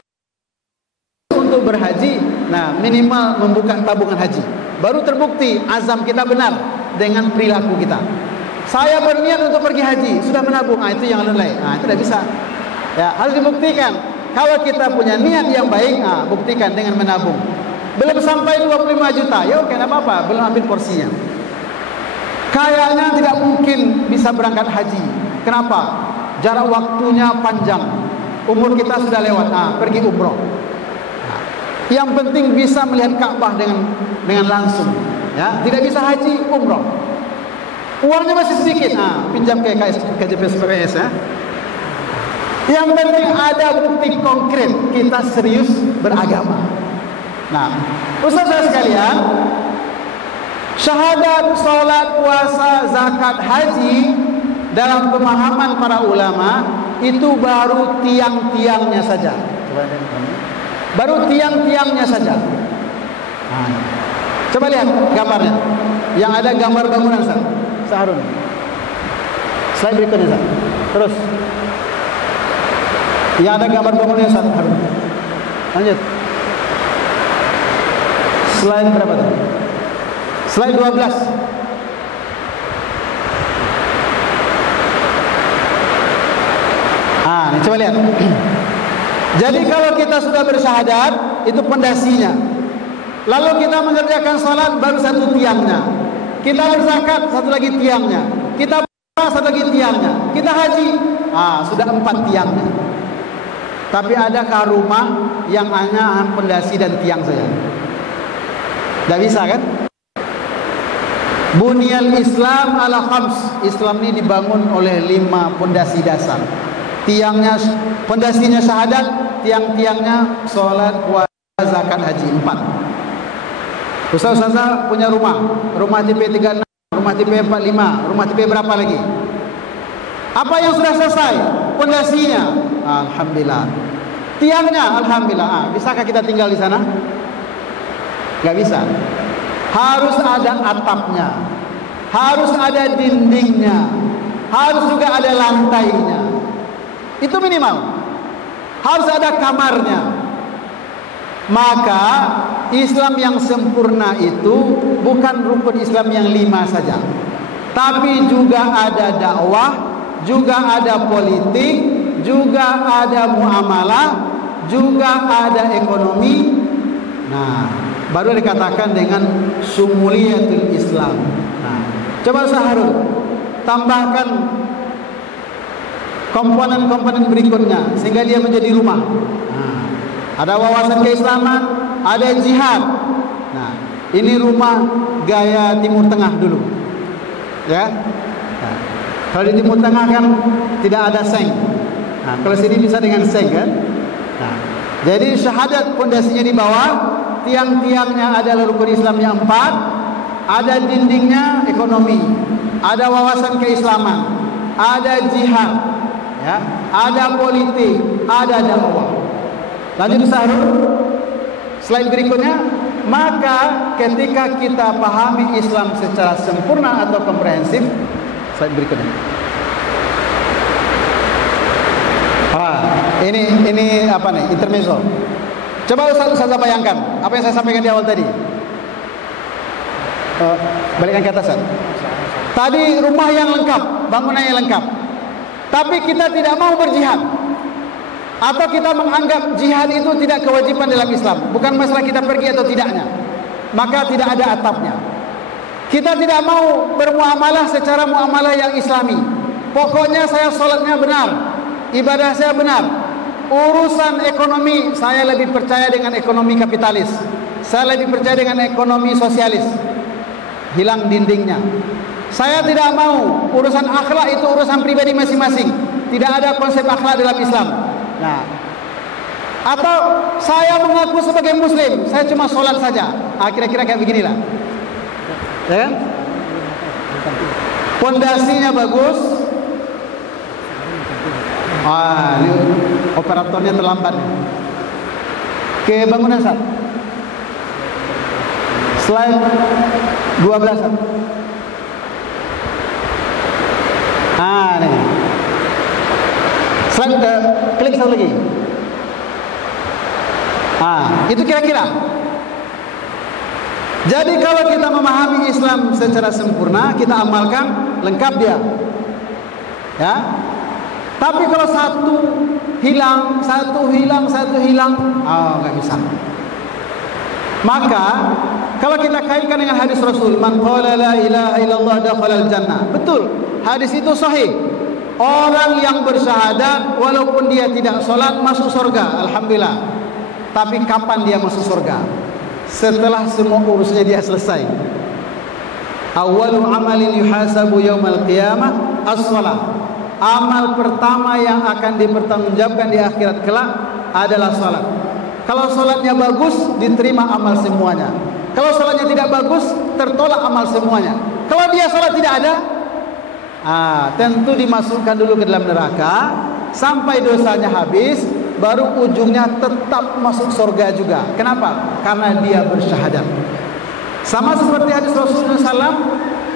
untuk berhaji, nah minimal membuka tabungan haji, baru terbukti azam kita benar dengan perilaku kita. Saya berniat untuk pergi haji, sudah menabung, itu yang lain. Itu tidak bisa. Ya, harus dibuktikan. Kalau kita punya niat yang baik, buktikan dengan menabung. Belum sampai 25 juta, ya oke, tidak apa-apa, belum ambil porsinya. Kayaknya tidak mungkin bisa berangkat haji. Kenapa? Jarak waktunya panjang, umur kita sudah lewat. Pergi umroh. Yang penting bisa melihat Ka'bah dengan langsung. Ya, tidak bisa haji, umroh. Uangnya masih sedikit. Pinjam ke KJPS ya. Yang penting ada bukti konkret kita serius beragama. Nah, Ustaz sekalian, syahadat, salat, puasa, zakat, haji dalam pemahaman para ulama itu baru tiang-tiangnya saja. Baru tiang-tiangnya saja. Coba lihat gambarnya. Yang ada gambar bangunan Harun. Slide berikutnya terus. Yang ada gambar bangunan Harun. Lanjut. Slide berapa tadi? Slide 12. Ini coba lihat. Jadi kalau kita sudah bersyahadat, itu pondasinya. Lalu kita mengerjakan salat, baru satu tiangnya. Kita berzakat, satu lagi tiangnya. Kita puasa, satu lagi tiangnya. Kita haji, sudah 4 tiangnya. Tapi adakah rumah yang hanya pondasi dan tiang saja? Tidak bisa kan? Bunyal Islam ala khams. Islam ini dibangun oleh 5 pondasi dasar. Tiangnya, pondasinya syahadat, tiang-tiangnya salat, puasa, zakat, haji, 4. Ustaz-ustazah punya rumah tipe 36, rumah tipe 45, rumah tipe berapa lagi? Apa yang sudah selesai? Pondasinya, alhamdulillah. Tiangnya, alhamdulillah. Bisakah kita tinggal di sana? Gak bisa. Harus ada atapnya, harus ada dindingnya, harus juga ada lantainya. Itu minimal. Harus ada kamarnya. Maka Islam yang sempurna itu bukan rukun Islam yang 5 saja, tapi juga ada dakwah, juga ada politik, juga ada muamalah, juga ada ekonomi. Nah, baru dikatakan dengan sumuliyatul Islam. Nah, coba Saharul tambahkan komponen-komponen berikutnya sehingga dia menjadi rumah. Ada wawasan keislaman, ada jihad. Nah, ini rumah gaya Timur Tengah dulu. Ya. Nah, kalau di Timur Tengah kan tidak ada seng. Nah, kalau sini bisa dengan seng kan? Nah, jadi syahadat pondasinya di bawah, tiang-tiangnya adalah rukun Islam yang 4, ada dindingnya ekonomi, ada wawasan keislaman, ada jihad, ya, ada politik, ada dakwah. Lanjut Sahrul. Slide berikutnya Maka ketika kita pahami Islam secara sempurna atau komprehensif, slide berikutnya. Ini apa nih? Intermezzo. Coba Ustaz bayangkan apa yang saya sampaikan di awal tadi. Balikkan ke atas. Tadi rumah yang lengkap, bangunan yang lengkap. Tapi kita tidak mau berjihad. Atau kita menganggap jihad itu tidak kewajiban dalam Islam. Bukan masalah kita pergi atau tidaknya. Maka tidak ada atapnya. Kita tidak mau bermuamalah secara muamalah yang islami. Pokoknya saya sholatnya benar, ibadah saya benar. Urusan ekonomi, saya lebih percaya dengan ekonomi kapitalis. Saya lebih percaya dengan ekonomi sosialis. Hilang dindingnya. Saya tidak mau urusan akhlak itu urusan pribadi masing-masing. Tidak ada konsep akhlak dalam Islam. Nah, atau saya mengaku sebagai Muslim, saya cuma sholat saja. Kira-kira kayak beginilah, ya kan? Pondasinya bagus. Ini operatornya terlambat. Ke bangunan Sat. Slide 12. Nih. Slide klik satu lagi. Itu kira-kira. Jadi kalau kita memahami Islam secara sempurna, kita amalkan, lengkap dia. Ya. Tapi kalau satu hilang, nggak bisa. Maka kalau kita kaitkan dengan hadis Rasul, man qala la ilaha illallah dakhala al-jannah. Betul, hadis itu sahih. Orang yang bersyahadat walaupun dia tidak sholat masuk surga, alhamdulillah. Tapi kapan dia masuk surga? Setelah semua urusnya dia selesai. Awwalu amalin yuhasabu yaumal qiyamah as-shalah. Amal pertama yang akan dipertanggungjawabkan di akhirat kelak adalah salat. Kalau salatnya bagus, diterima amal semuanya. Kalau salatnya tidak bagus, tertolak amal semuanya. Kalau dia salat tidak ada, tentu dimasukkan dulu ke dalam neraka sampai dosanya habis, baru ujungnya tetap masuk surga juga. Kenapa? Karena dia bersyahadat. Sama seperti hadis Rasulullah SAW,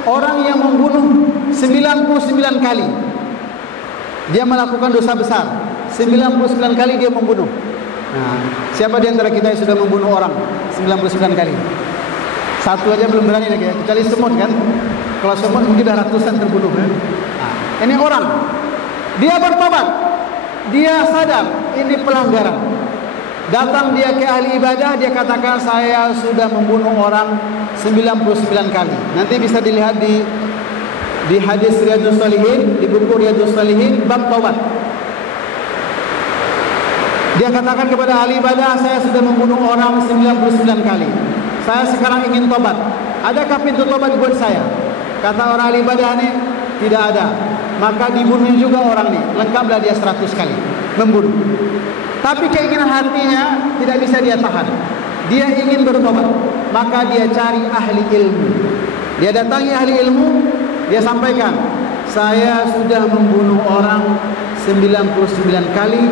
orang yang membunuh 99 kali, dia melakukan dosa besar. 99 kali dia membunuh. Siapa di antara kita yang sudah membunuh orang 99 kali? Satu aja belum berani lagi ya, kecuali semut kan. Kalau semut mungkin dah ratusan terbunuh kan. Ini orang, dia bertobat, dia sadar ini pelanggaran. Datang dia ke ahli ibadah, dia katakan saya sudah membunuh orang 99 kali. Nanti bisa dilihat di hadis Riyadhus Shalihin, di buku Riyadhus Shalihin bab taubat. Dia katakan kepada ahli ibadah, saya sudah membunuh orang 99 kali. Saya sekarang ingin tobat. Adakah pintu tobat buat saya? Kata orang ahli ibadah ini, tidak ada. Maka dibunuh juga orang ini. Lengkaplah dia 100 kali membunuh. Tapi keinginan hatinya tidak bisa dia tahan. Dia ingin bertobat. Maka dia cari ahli ilmu. Dia datangi ahli ilmu. Dia sampaikan, saya sudah membunuh orang 99 kali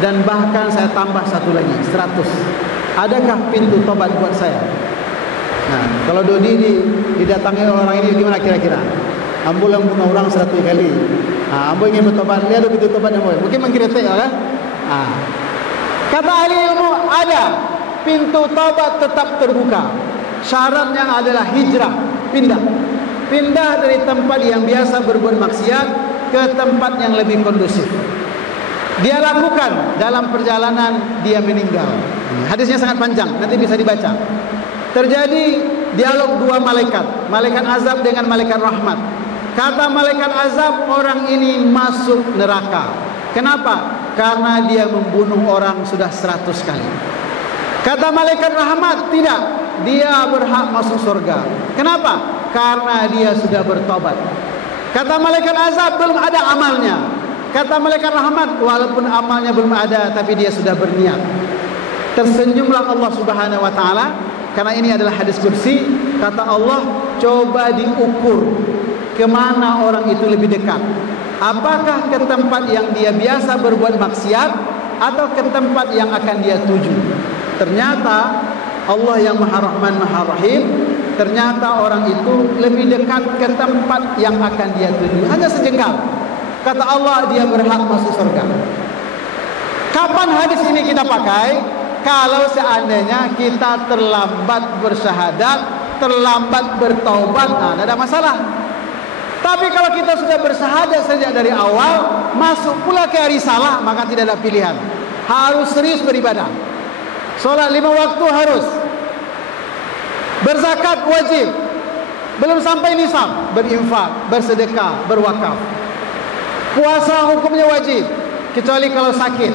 dan bahkan saya tambah satu lagi 100. Adakah pintu tobat buat saya? Nah, kalau Dodi didatangi orang ini gimana kira-kira? Ambo yang bunuh orang 100 kali. Ambo ingin bertobat, lihat pintu tobatnya boy. Mungkin mengkritik ya kan? Kata ahli ilmu, ada pintu tobat tetap terbuka. Syaratnya adalah hijrah, pindah dari tempat yang biasa berbuat maksiat ke tempat yang lebih kondusif. Dia lakukan, dalam perjalanan dia meninggal. Hadisnya sangat panjang, nanti bisa dibaca. Terjadi dialog dua malaikat, malaikat azab dengan malaikat rahmat. Kata malaikat azab, orang ini masuk neraka. Kenapa? Karena dia membunuh orang sudah 100 kali. Kata malaikat rahmat, tidak, dia berhak masuk surga. Kenapa? Karena dia sudah bertobat. Kata malaikat azab, belum ada amalnya. Kata malaikat rahmat, walaupun amalnya belum ada, tapi dia sudah berniat. Tersenyumlah Allah Subhanahu wa taala, karena ini adalah hadis qudsi. Kata Allah, coba diukur kemana orang itu lebih dekat. Apakah ke tempat yang dia biasa berbuat maksiat atau ke tempat yang akan dia tuju? Ternyata Allah yang Maha Rahman Maha Rahim, ternyata orang itu lebih dekat ke tempat yang akan dia tuju, hanya sejengkal. Kata Allah, dia berhak masuk surga. Kapan hadis ini kita pakai? Kalau seandainya kita terlambat bersyahadat, terlambat bertaubat, nah, tidak ada masalah. Tapi kalau kita sudah bersyahadat sejak dari awal, masuk pula ke risalah, maka tidak ada pilihan. Harus serius beribadah. Solat 5 waktu harus. Berzakat wajib. Belum sampai nisab, berinfak, bersedekah, berwakaf. Puasa hukumnya wajib, kecuali kalau sakit,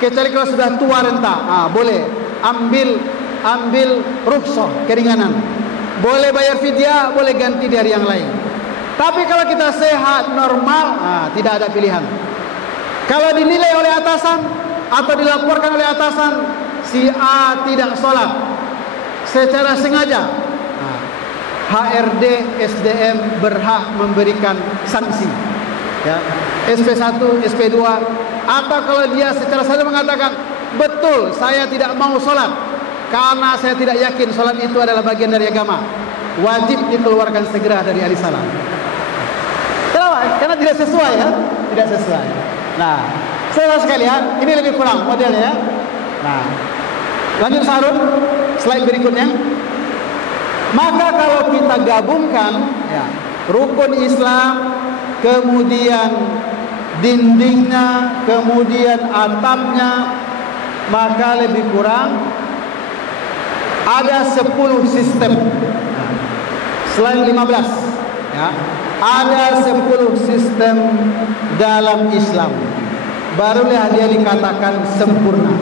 kecuali kalau sudah tua renta, boleh ambil rukhsah, keringanan. Boleh bayar fidyah, boleh ganti dari yang lain. Tapi kalau kita sehat, normal, tidak ada pilihan. Kalau dinilai oleh atasan atau dilaporkan oleh atasan, si A tidak sholat secara sengaja, HRD SDM berhak memberikan sanksi, ya, SP1, SP2. Atau kalau dia secara sadar mengatakan, betul saya tidak mau sholat karena saya tidak yakin sholat itu adalah bagian dari agama, wajib dikeluarkan segera dari arisalah. Kenapa? Karena tidak sesuai, ya, tidak sesuai. Nah, saudara sekalian, ini lebih kurang modelnya, ya. Nah, lanjut Sarun, slide berikutnya. Maka kalau kita gabungkan, ya, rukun Islam, kemudian dindingnya, kemudian atapnya, maka lebih kurang ada 10 sistem. Nah, slide 15, ya. Ada 10 sistem dalam Islam, barulah dia dikatakan sempurna.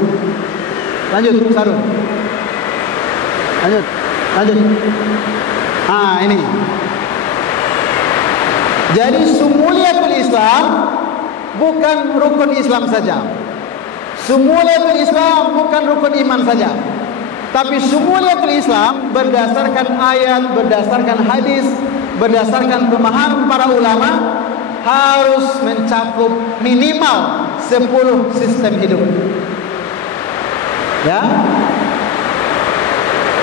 Lanjut Sarun, lanjut. Ini. Jadi sumuliyatul Islam bukan rukun Islam saja. Sumuliyatul Islam bukan rukun iman saja. Tapi sumuliyatul Islam berdasarkan ayat, berdasarkan hadis, berdasarkan pemahaman para ulama, harus mencakup minimal 10 sistem hidup. Ya.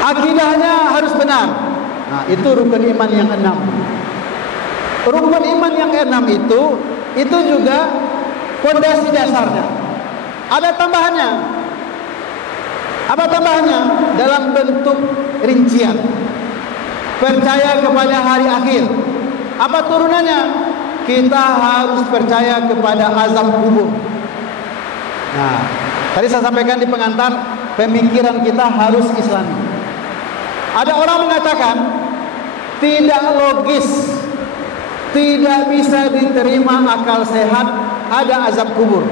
Akidahnya harus benar. Nah, itu rukun iman yang 6. Rukun iman yang 6 itu juga fondasi dasarnya. Ada tambahannya. Apa tambahannya? Dalam bentuk rincian. Percaya kepada hari akhir. Apa turunannya? Kita harus percaya kepada azab kubur. Nah, tadi saya sampaikan di pengantar, pemikiran kita harus Islami. Ada orang mengatakan tidak logis, tidak bisa diterima akal sehat ada azab kubur.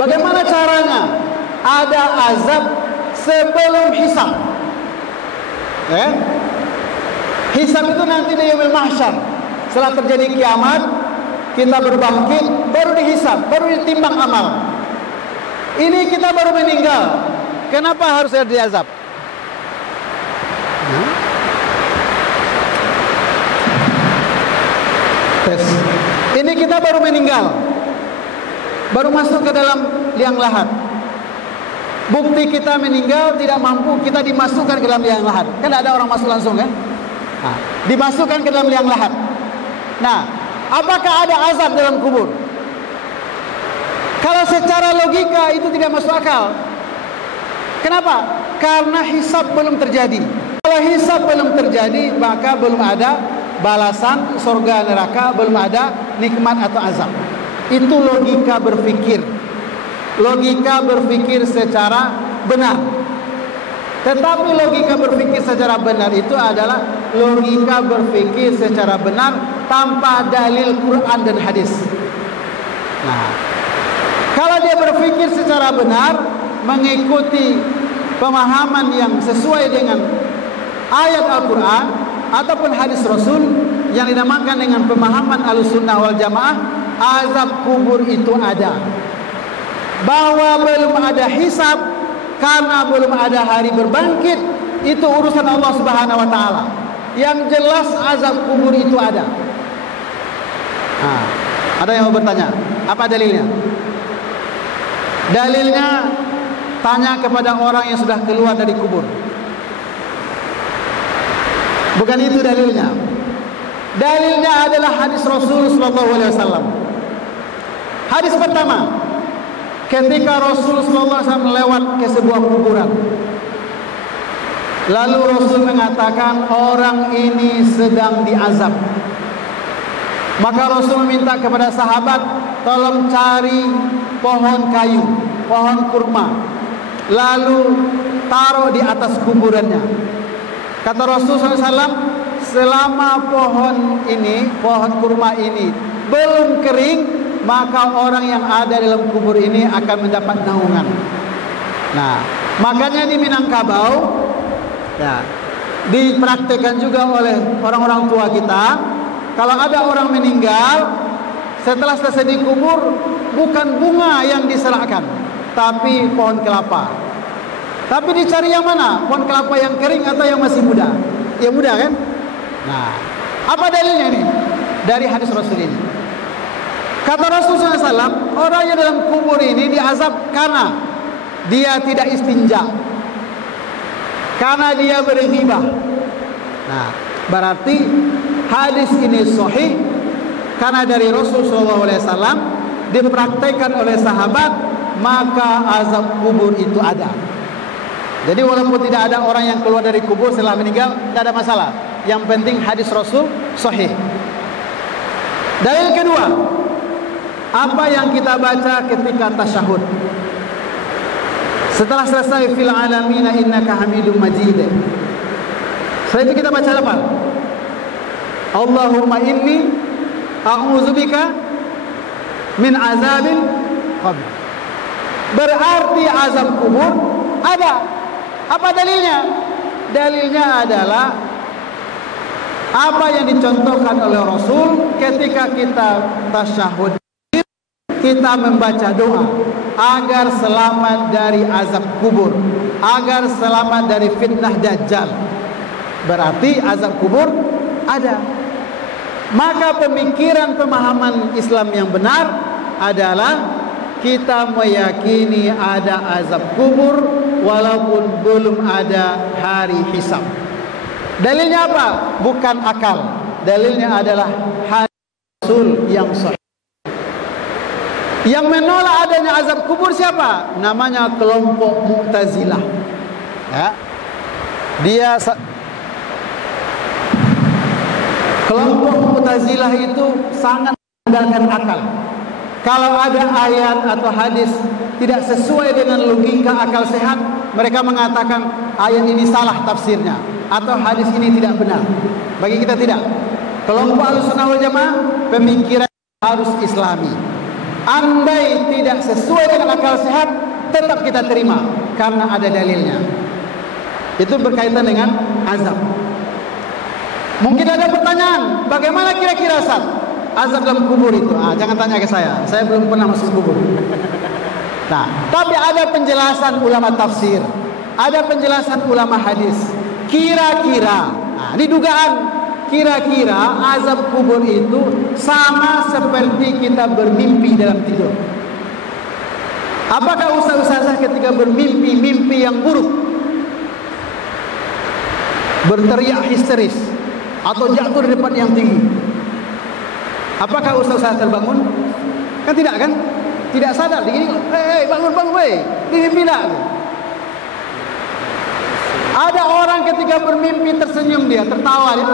Bagaimana caranya? Ada azab sebelum hisab. Ya? Hisab itu nanti di yaumil mahsyar. Setelah terjadi kiamat, kita berbangkit, baru dihisab, baru ditimbang amal. Ini kita baru meninggal, kenapa harus ada diazab? Tes. Ini kita baru meninggal, baru masuk ke dalam liang lahat. Bukti kita meninggal tidak mampu, kita dimasukkan ke dalam liang lahat. Kan ada orang masuk langsung, kan? Nah, dimasukkan ke dalam liang lahat. Nah, apakah ada azab dalam kubur? Kalau secara logika itu tidak masuk akal. Kenapa? Karena hisab belum terjadi. Kalau hisab belum terjadi, maka belum ada balasan surga neraka, belum ada nikmat atau azab. Itu logika berpikir. Logika berpikir secara benar. Tetapi logika berpikir secara benar itu adalah logika berpikir secara benar tanpa dalil Quran dan hadis. Nah, kalau dia berpikir secara benar, mengikuti pemahaman yang sesuai dengan ayat Al-Quran ataupun hadis Rasul yang dinamakan dengan pemahaman Ahlussunnah wal Jamaah, azab kubur itu ada. Bahwa belum ada hisab karena belum ada hari berbangkit, itu urusan Allah Subhanahu wa taala. Yang jelas azab kubur itu ada. Nah, ada yang mau bertanya, apa dalilnya? Dalilnya tanya kepada orang yang sudah keluar dari kubur. Bukan itu dalilnya. Dalilnya adalah hadis Rasul sallallahu alaihi wasallam. Hadis pertama, ketika Rasul sallallahu alaihi wasallam lewat ke sebuah kuburan, lalu Rasul mengatakan orang ini sedang diazab. Maka Rasul meminta kepada sahabat, tolong cari pohon kayu, pohon kurma, lalu taruh di atas kuburannya. Kata Rasul SAW, selama pohon kurma ini belum kering, maka orang yang ada dalam kubur ini akan mendapat naungan. Nah, makanya di Minangkabau, ya, dipraktekkan juga oleh orang-orang tua kita. Kalau ada orang meninggal, setelah selesai dikubur, bukan bunga yang diserahkan, tapi pohon kelapa. Tapi dicari yang mana? Pohon kelapa yang kering atau yang masih muda? Yang muda kan? Nah, apa dalilnya ini? Dari hadis Rasul ini. Kata Rasul SAW, orang yang dalam kubur ini diazab karena dia tidak istinja, karena dia berghibah. Nah, berarti hadis ini sahih karena dari Rasul SAW dipraktikkan oleh sahabat, maka azab kubur itu ada. Jadi walaupun tidak ada orang yang keluar dari kubur setelah meninggal, tidak ada masalah. Yang penting hadis Rasul sahih. Dalil kedua, apa yang kita baca ketika tasyahud. Setelah selesai fil alamina innaka hamidum majid, setelah itu kita baca apa? Allahumma inni a'udzubika min azabil qabr. Berarti azab kubur ada. Apa dalilnya? Dalilnya adalah apa yang dicontohkan oleh Rasul ketika kita tasyahud, kita membaca doa agar selamat dari azab kubur, agar selamat dari fitnah dajjal. Berarti azab kubur ada. Maka pemikiran pemahaman Islam yang benar adalah kita meyakini ada azab kubur walaupun belum ada hari hisab. Dalilnya apa? Bukan akal. Dalilnya adalah hadis Rasul yang sahih. Yang menolak adanya azab kubur siapa? Namanya kelompok Mu'tazilah. Ya. Kelompok Mu'tazilah itu sangat mengandalkan akal. Kalau ada ayat atau hadis tidak sesuai dengan logika akal sehat, mereka mengatakan ayat ini salah tafsirnya atau hadis ini tidak benar. Bagi kita tidak. Kelompok Ahlussunnah wal Jamaah pemikiran harus Islami. Andai tidak sesuai dengan akal sehat, tetap kita terima karena ada dalilnya. Itu berkaitan dengan azab. Mungkin ada pertanyaan, bagaimana kira-kira azab dalam kubur itu? Jangan tanya ke saya belum pernah masuk kubur. Nah, tapi ada penjelasan ulama tafsir, ada penjelasan ulama hadis. Kira-kira, ini dugaan, kira-kira azab kubur itu sama seperti kita bermimpi dalam tidur. Apakah ustaz-ustazah ketika bermimpi mimpi yang buruk, berteriak histeris atau jatuh di tempat yang tinggi, apakah ustaz-ustazah terbangun? Kan tidak kan? Tidak sadar, begini, bangun, di mimpi tak? Ada orang ketika bermimpi tersenyum dia, tertawa dia.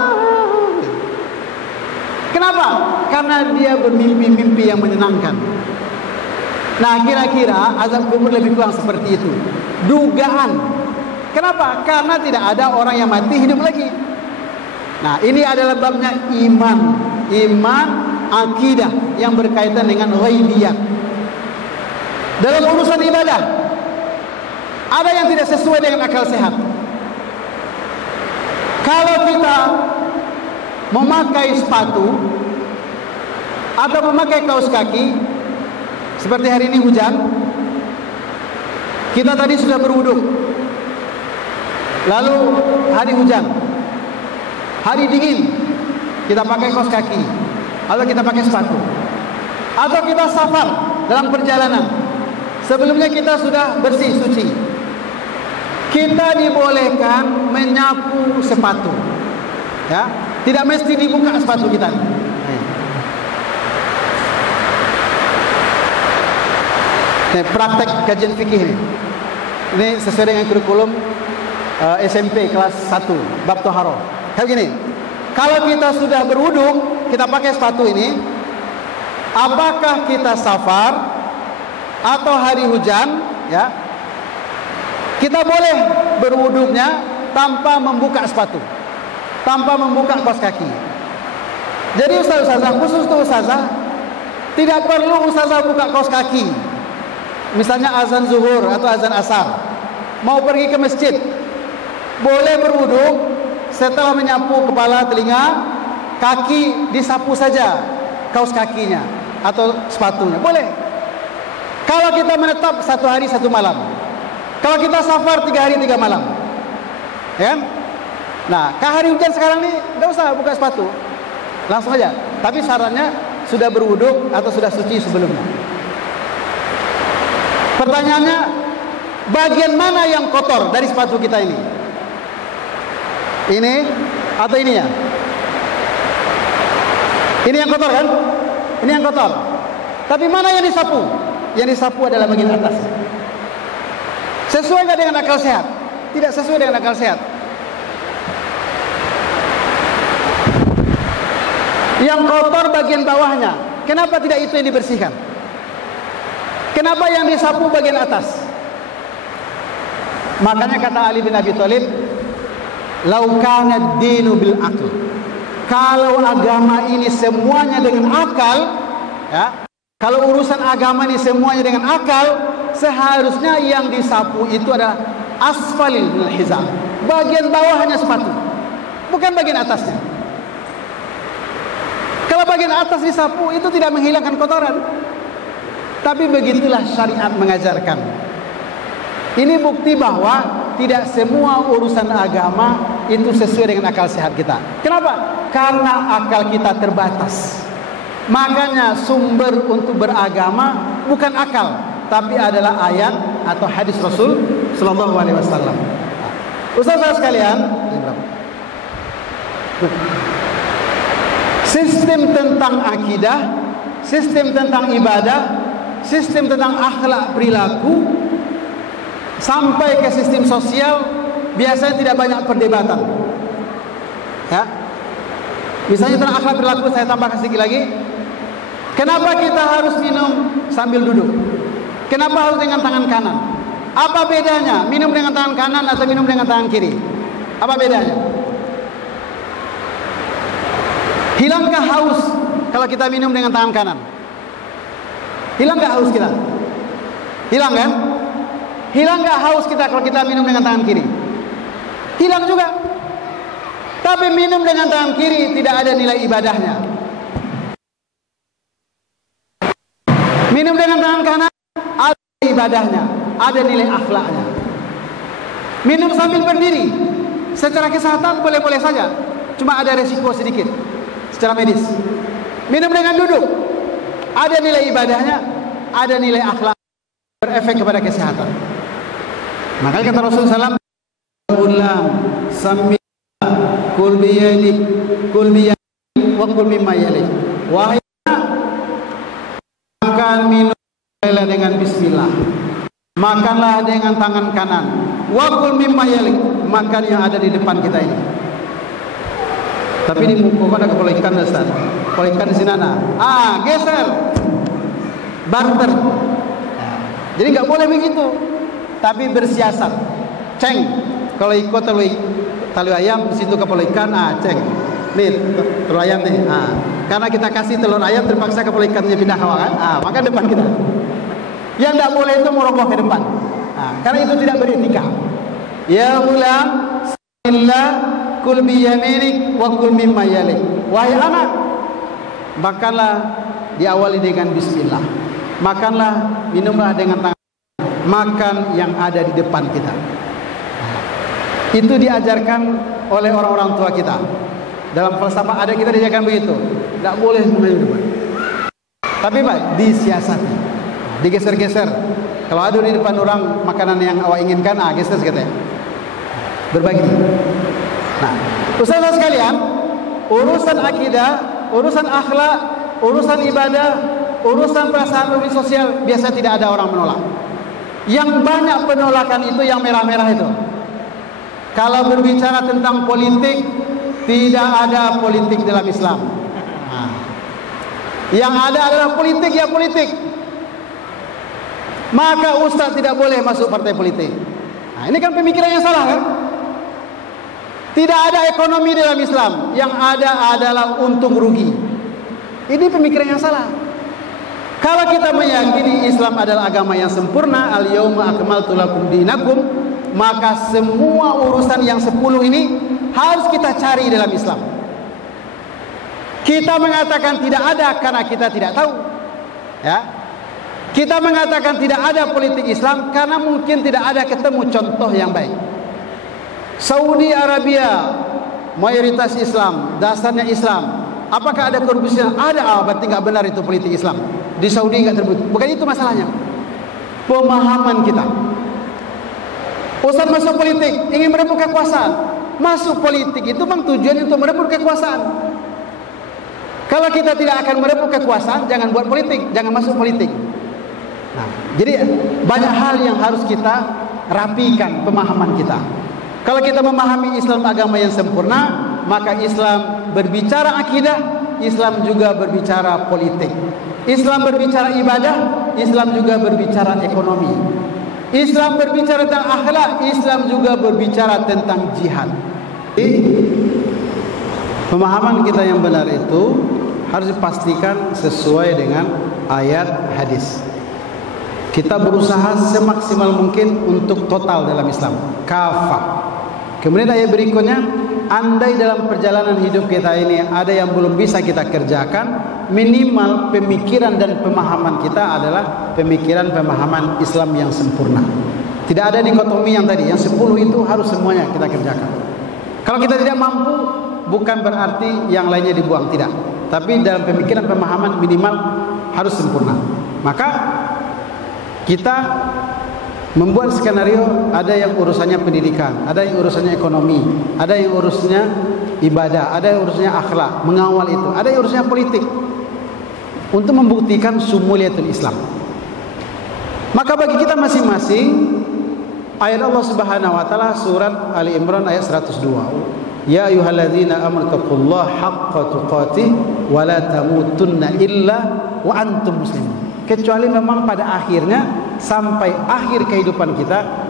Kenapa? Karena dia bermimpi-mimpi yang menyenangkan. Nah, kira-kira azab kubur lebih kurang seperti itu. Dugaan. Kenapa? Karena tidak ada orang yang mati hidup lagi. Nah, ini adalah babnya iman. Iman, akidah yang berkaitan dengan ghaibiyat. Dalam urusan ibadah, ada yang tidak sesuai dengan akal sehat. Kalau kita memakai sepatu atau memakai kaos kaki, seperti hari ini hujan, kita tadi sudah berwudu, lalu hari hujan, hari dingin, kita pakai kaos kaki atau kita pakai sepatu, atau kita safar dalam perjalanan, Sebelumnya kita sudah bersih, suci. Kita dibolehkan menyapu sepatu. Ya, tidak mesti dibuka sepatu kita. Ini praktek kajian fikih ini. Ini sesuai dengan kurikulum SMP kelas 1 bab toharo. Kayak gini. Kalau kita sudah berwudu, kita pakai sepatu ini, apakah kita safar atau hari hujan, ya, kita boleh berwudunya tanpa membuka sepatu, tanpa membuka kaos kaki. Jadi ustazah, khusus untuk ustazah, tidak perlu ustazah buka kaos kaki. Misalnya azan zuhur atau azan asar, mau pergi ke masjid, boleh berwudu setelah menyapu kepala, telinga, kaki, disapu saja kaos kakinya atau sepatunya, boleh. Kalau kita menetap 1 hari 1 malam, kalau kita safar 3 hari 3 malam, ya kan? Nah, ke hari hujan sekarang nih, nggak usah buka sepatu, langsung aja. Tapi syaratnya sudah berwudu atau sudah suci sebelumnya. Pertanyaannya, bagian mana yang kotor dari sepatu kita ini? Ini atau ininya? Ini yang kotor kan? Ini yang kotor. Tapi mana yang disapu? Yang disapu adalah bagian atas. Sesuai nggak dengan akal sehat? Tidak sesuai dengan akal sehat. Yang kotor bagian bawahnya. Kenapa tidak itu yang dibersihkan? Kenapa yang disapu bagian atas? Makanya kata Ali bin Abi Thalib, "Lau kana ad-dinu bil aql." Kalau agama ini semuanya dengan akal, ya, kalau urusan agama ini semuanya dengan akal, seharusnya yang disapu itu adalah asfalil hizam, bagian bawahnya sepatu, bukan bagian atasnya. Kalau bagian atas disapu itu tidak menghilangkan kotoran. Tapi begitulah syariat mengajarkan. Ini bukti bahwa tidak semua urusan agama itu sesuai dengan akal sehat kita. Kenapa? Karena akal kita terbatas. Makanya sumber untuk beragama bukan akal, tapi adalah ayat atau hadis Rasul sallallahu alaihi wasallam. Ustaz sekalian, sistem tentang akidah, sistem tentang ibadah, sistem tentang akhlak perilaku, sampai ke sistem sosial, biasanya tidak banyak perdebatan. Ya, misalnya tentang akhlak perilaku, saya tambahkan sedikit lagi. Kenapa kita harus minum sambil duduk? Kenapa harus dengan tangan kanan? Apa bedanya minum dengan tangan kanan atau minum dengan tangan kiri? Apa bedanya? Hilangkah haus kalau kita minum dengan tangan kanan? Hilang nggak haus kita? Hilang kan? Hilang nggak haus kita kalau kita minum dengan tangan kiri? Hilang juga. Tapi minum dengan tangan kiri tidak ada nilai ibadahnya. Minum dengan tangan kanan ada ibadahnya, ada nilai akhlaknya. Minum sambil berdiri, secara kesehatan boleh-boleh saja, cuma ada resiko sedikit secara medis. Minum dengan duduk, ada nilai ibadahnya, ada nilai akhlak, berefek kepada kesehatan. Makanya kata Rasulullah SAW, "Samila kul biyalik, kul biyalik, wa kul mimma yalik." Wahai makan minum dengan bismillah, makanlah dengan tangan kanan, wa kul mimma yalik, makan yang ada di depan kita ini. Tapi di muka ada kepala ikan, Ustaz. Kepala ikan di sini ada. Geser. Barter. Jadi nggak boleh begitu. Tapi bersiasat. Ceng. Kalau ikut tali ayam, di situ kepala ikan, ceng. Nih, telur ayam nih. Karena kita kasih telur ayam, terpaksa kepala ikannya pindah ke kan? Maka depan kita. Yang nggak boleh itu meroboh ke depan. Karena itu tidak beretika. Ya ulam, bismillah, kul biyaminik, wa kul mimma yalik. Wahai anak, makanlah diawali dengan bismillah. Makanlah, minumlah dengan tangan, makan yang ada di depan kita. Itu diajarkan oleh orang-orang tua kita. Dalam falsafah ada kita diajarkan begitu. Tidak boleh minum depan. Tapi Pak, disiasati, digeser-geser. Kalau ada di depan orang makanan yang awak inginkan, geser katanya. Berbagi. Nah, saudara sekalian, urusan akidah, urusan akhlak, urusan ibadah, urusan perasaan sosial biasa tidak ada orang menolak. Yang banyak penolakan itu yang merah-merah itu. Kalau berbicara tentang politik, tidak ada politik dalam Islam. Yang ada adalah politik ya politik. Maka ustaz tidak boleh masuk partai politik. Nah, ini kan pemikiran yang salah kan? Tidak ada ekonomi dalam Islam. Yang ada adalah untung rugi. Ini pemikiran yang salah. Kalau kita meyakini Islam adalah agama yang sempurna, al-yauma akmaltu lakum dinakum, maka semua urusan yang 10 ini harus kita cari dalam Islam. Kita mengatakan tidak ada karena kita tidak tahu. Ya. Kita mengatakan tidak ada politik Islam karena mungkin tidak ada ketemu contoh yang baik. Saudi Arabia mayoritas Islam, dasarnya Islam. Apakah ada korupsi? Ada, berarti nggak benar itu politik Islam. Di Saudi nggak terbukti. Bukan itu masalahnya. Pemahaman kita. Ustaz masuk politik ingin merebut kekuasaan. Masuk politik itu bang tujuan untuk merebut kekuasaan. Kalau kita tidak akan merebut kekuasaan, jangan buat politik, jangan masuk politik. Nah, jadi banyak hal yang harus kita rapikan pemahaman kita. Kalau kita memahami Islam agama yang sempurna, maka Islam berbicara akidah, Islam juga berbicara politik. Islam berbicara ibadah, Islam juga berbicara ekonomi. Islam berbicara tentang akhlak, Islam juga berbicara tentang jihad. Jadi, pemahaman kita yang benar itu harus dipastikan sesuai dengan ayat hadis. Kita berusaha semaksimal mungkin untuk total dalam Islam, kafah. Kemudian ayat berikutnya, andai dalam perjalanan hidup kita ini ada yang belum bisa kita kerjakan, minimal pemikiran dan pemahaman kita adalah pemikiran pemahaman Islam yang sempurna. Tidak ada dikotomi yang tadi, yang 10 itu harus semuanya kita kerjakan. Kalau kita tidak mampu, bukan berarti yang lainnya dibuang, tidak. Tapi dalam pemikiran pemahaman minimal harus sempurna. Maka kita membuat skenario, ada yang urusannya pendidikan, ada yang urusannya ekonomi, ada yang urusannya ibadah, ada yang urusannya akhlak, mengawal itu, ada yang urusannya politik, untuk membuktikan sumuliyatul Islam. Maka bagi kita masing-masing, ayat Allah Subhanahu wa taala surat Ali Imran ayat 102. Ya ayyuhalladzina amanu taqullaha haqqa tuqatih wa la tamutunna illa wa antum muslimun. Kecuali memang pada akhirnya sampai akhir kehidupan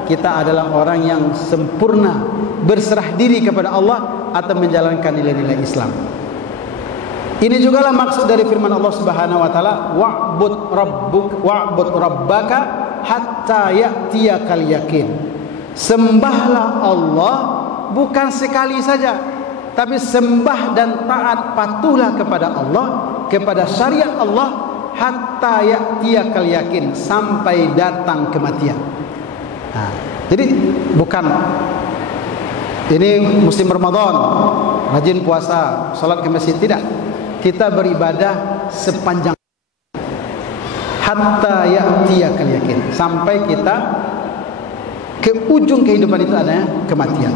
kita adalah orang yang sempurna, berserah diri kepada Allah atau menjalankan nilai-nilai Islam. Ini juga lah maksud dari firman Allah Subhanahu wa taala, wa'bud rabbaka hatta ya'tiyakal yakin. Sembahlah Allah bukan sekali saja, tapi sembah dan taat patuhlah kepada Allah, kepada syariat Allah, hatta ya'tiyakal yakin, sampai datang kematian. Nah, jadi bukan ini musim Ramadan rajin puasa, salat ke masjid, tidak. Kita beribadah sepanjang hatta ya'tiyakal yakin, sampai kita ke ujung kehidupan itu adanya kematian.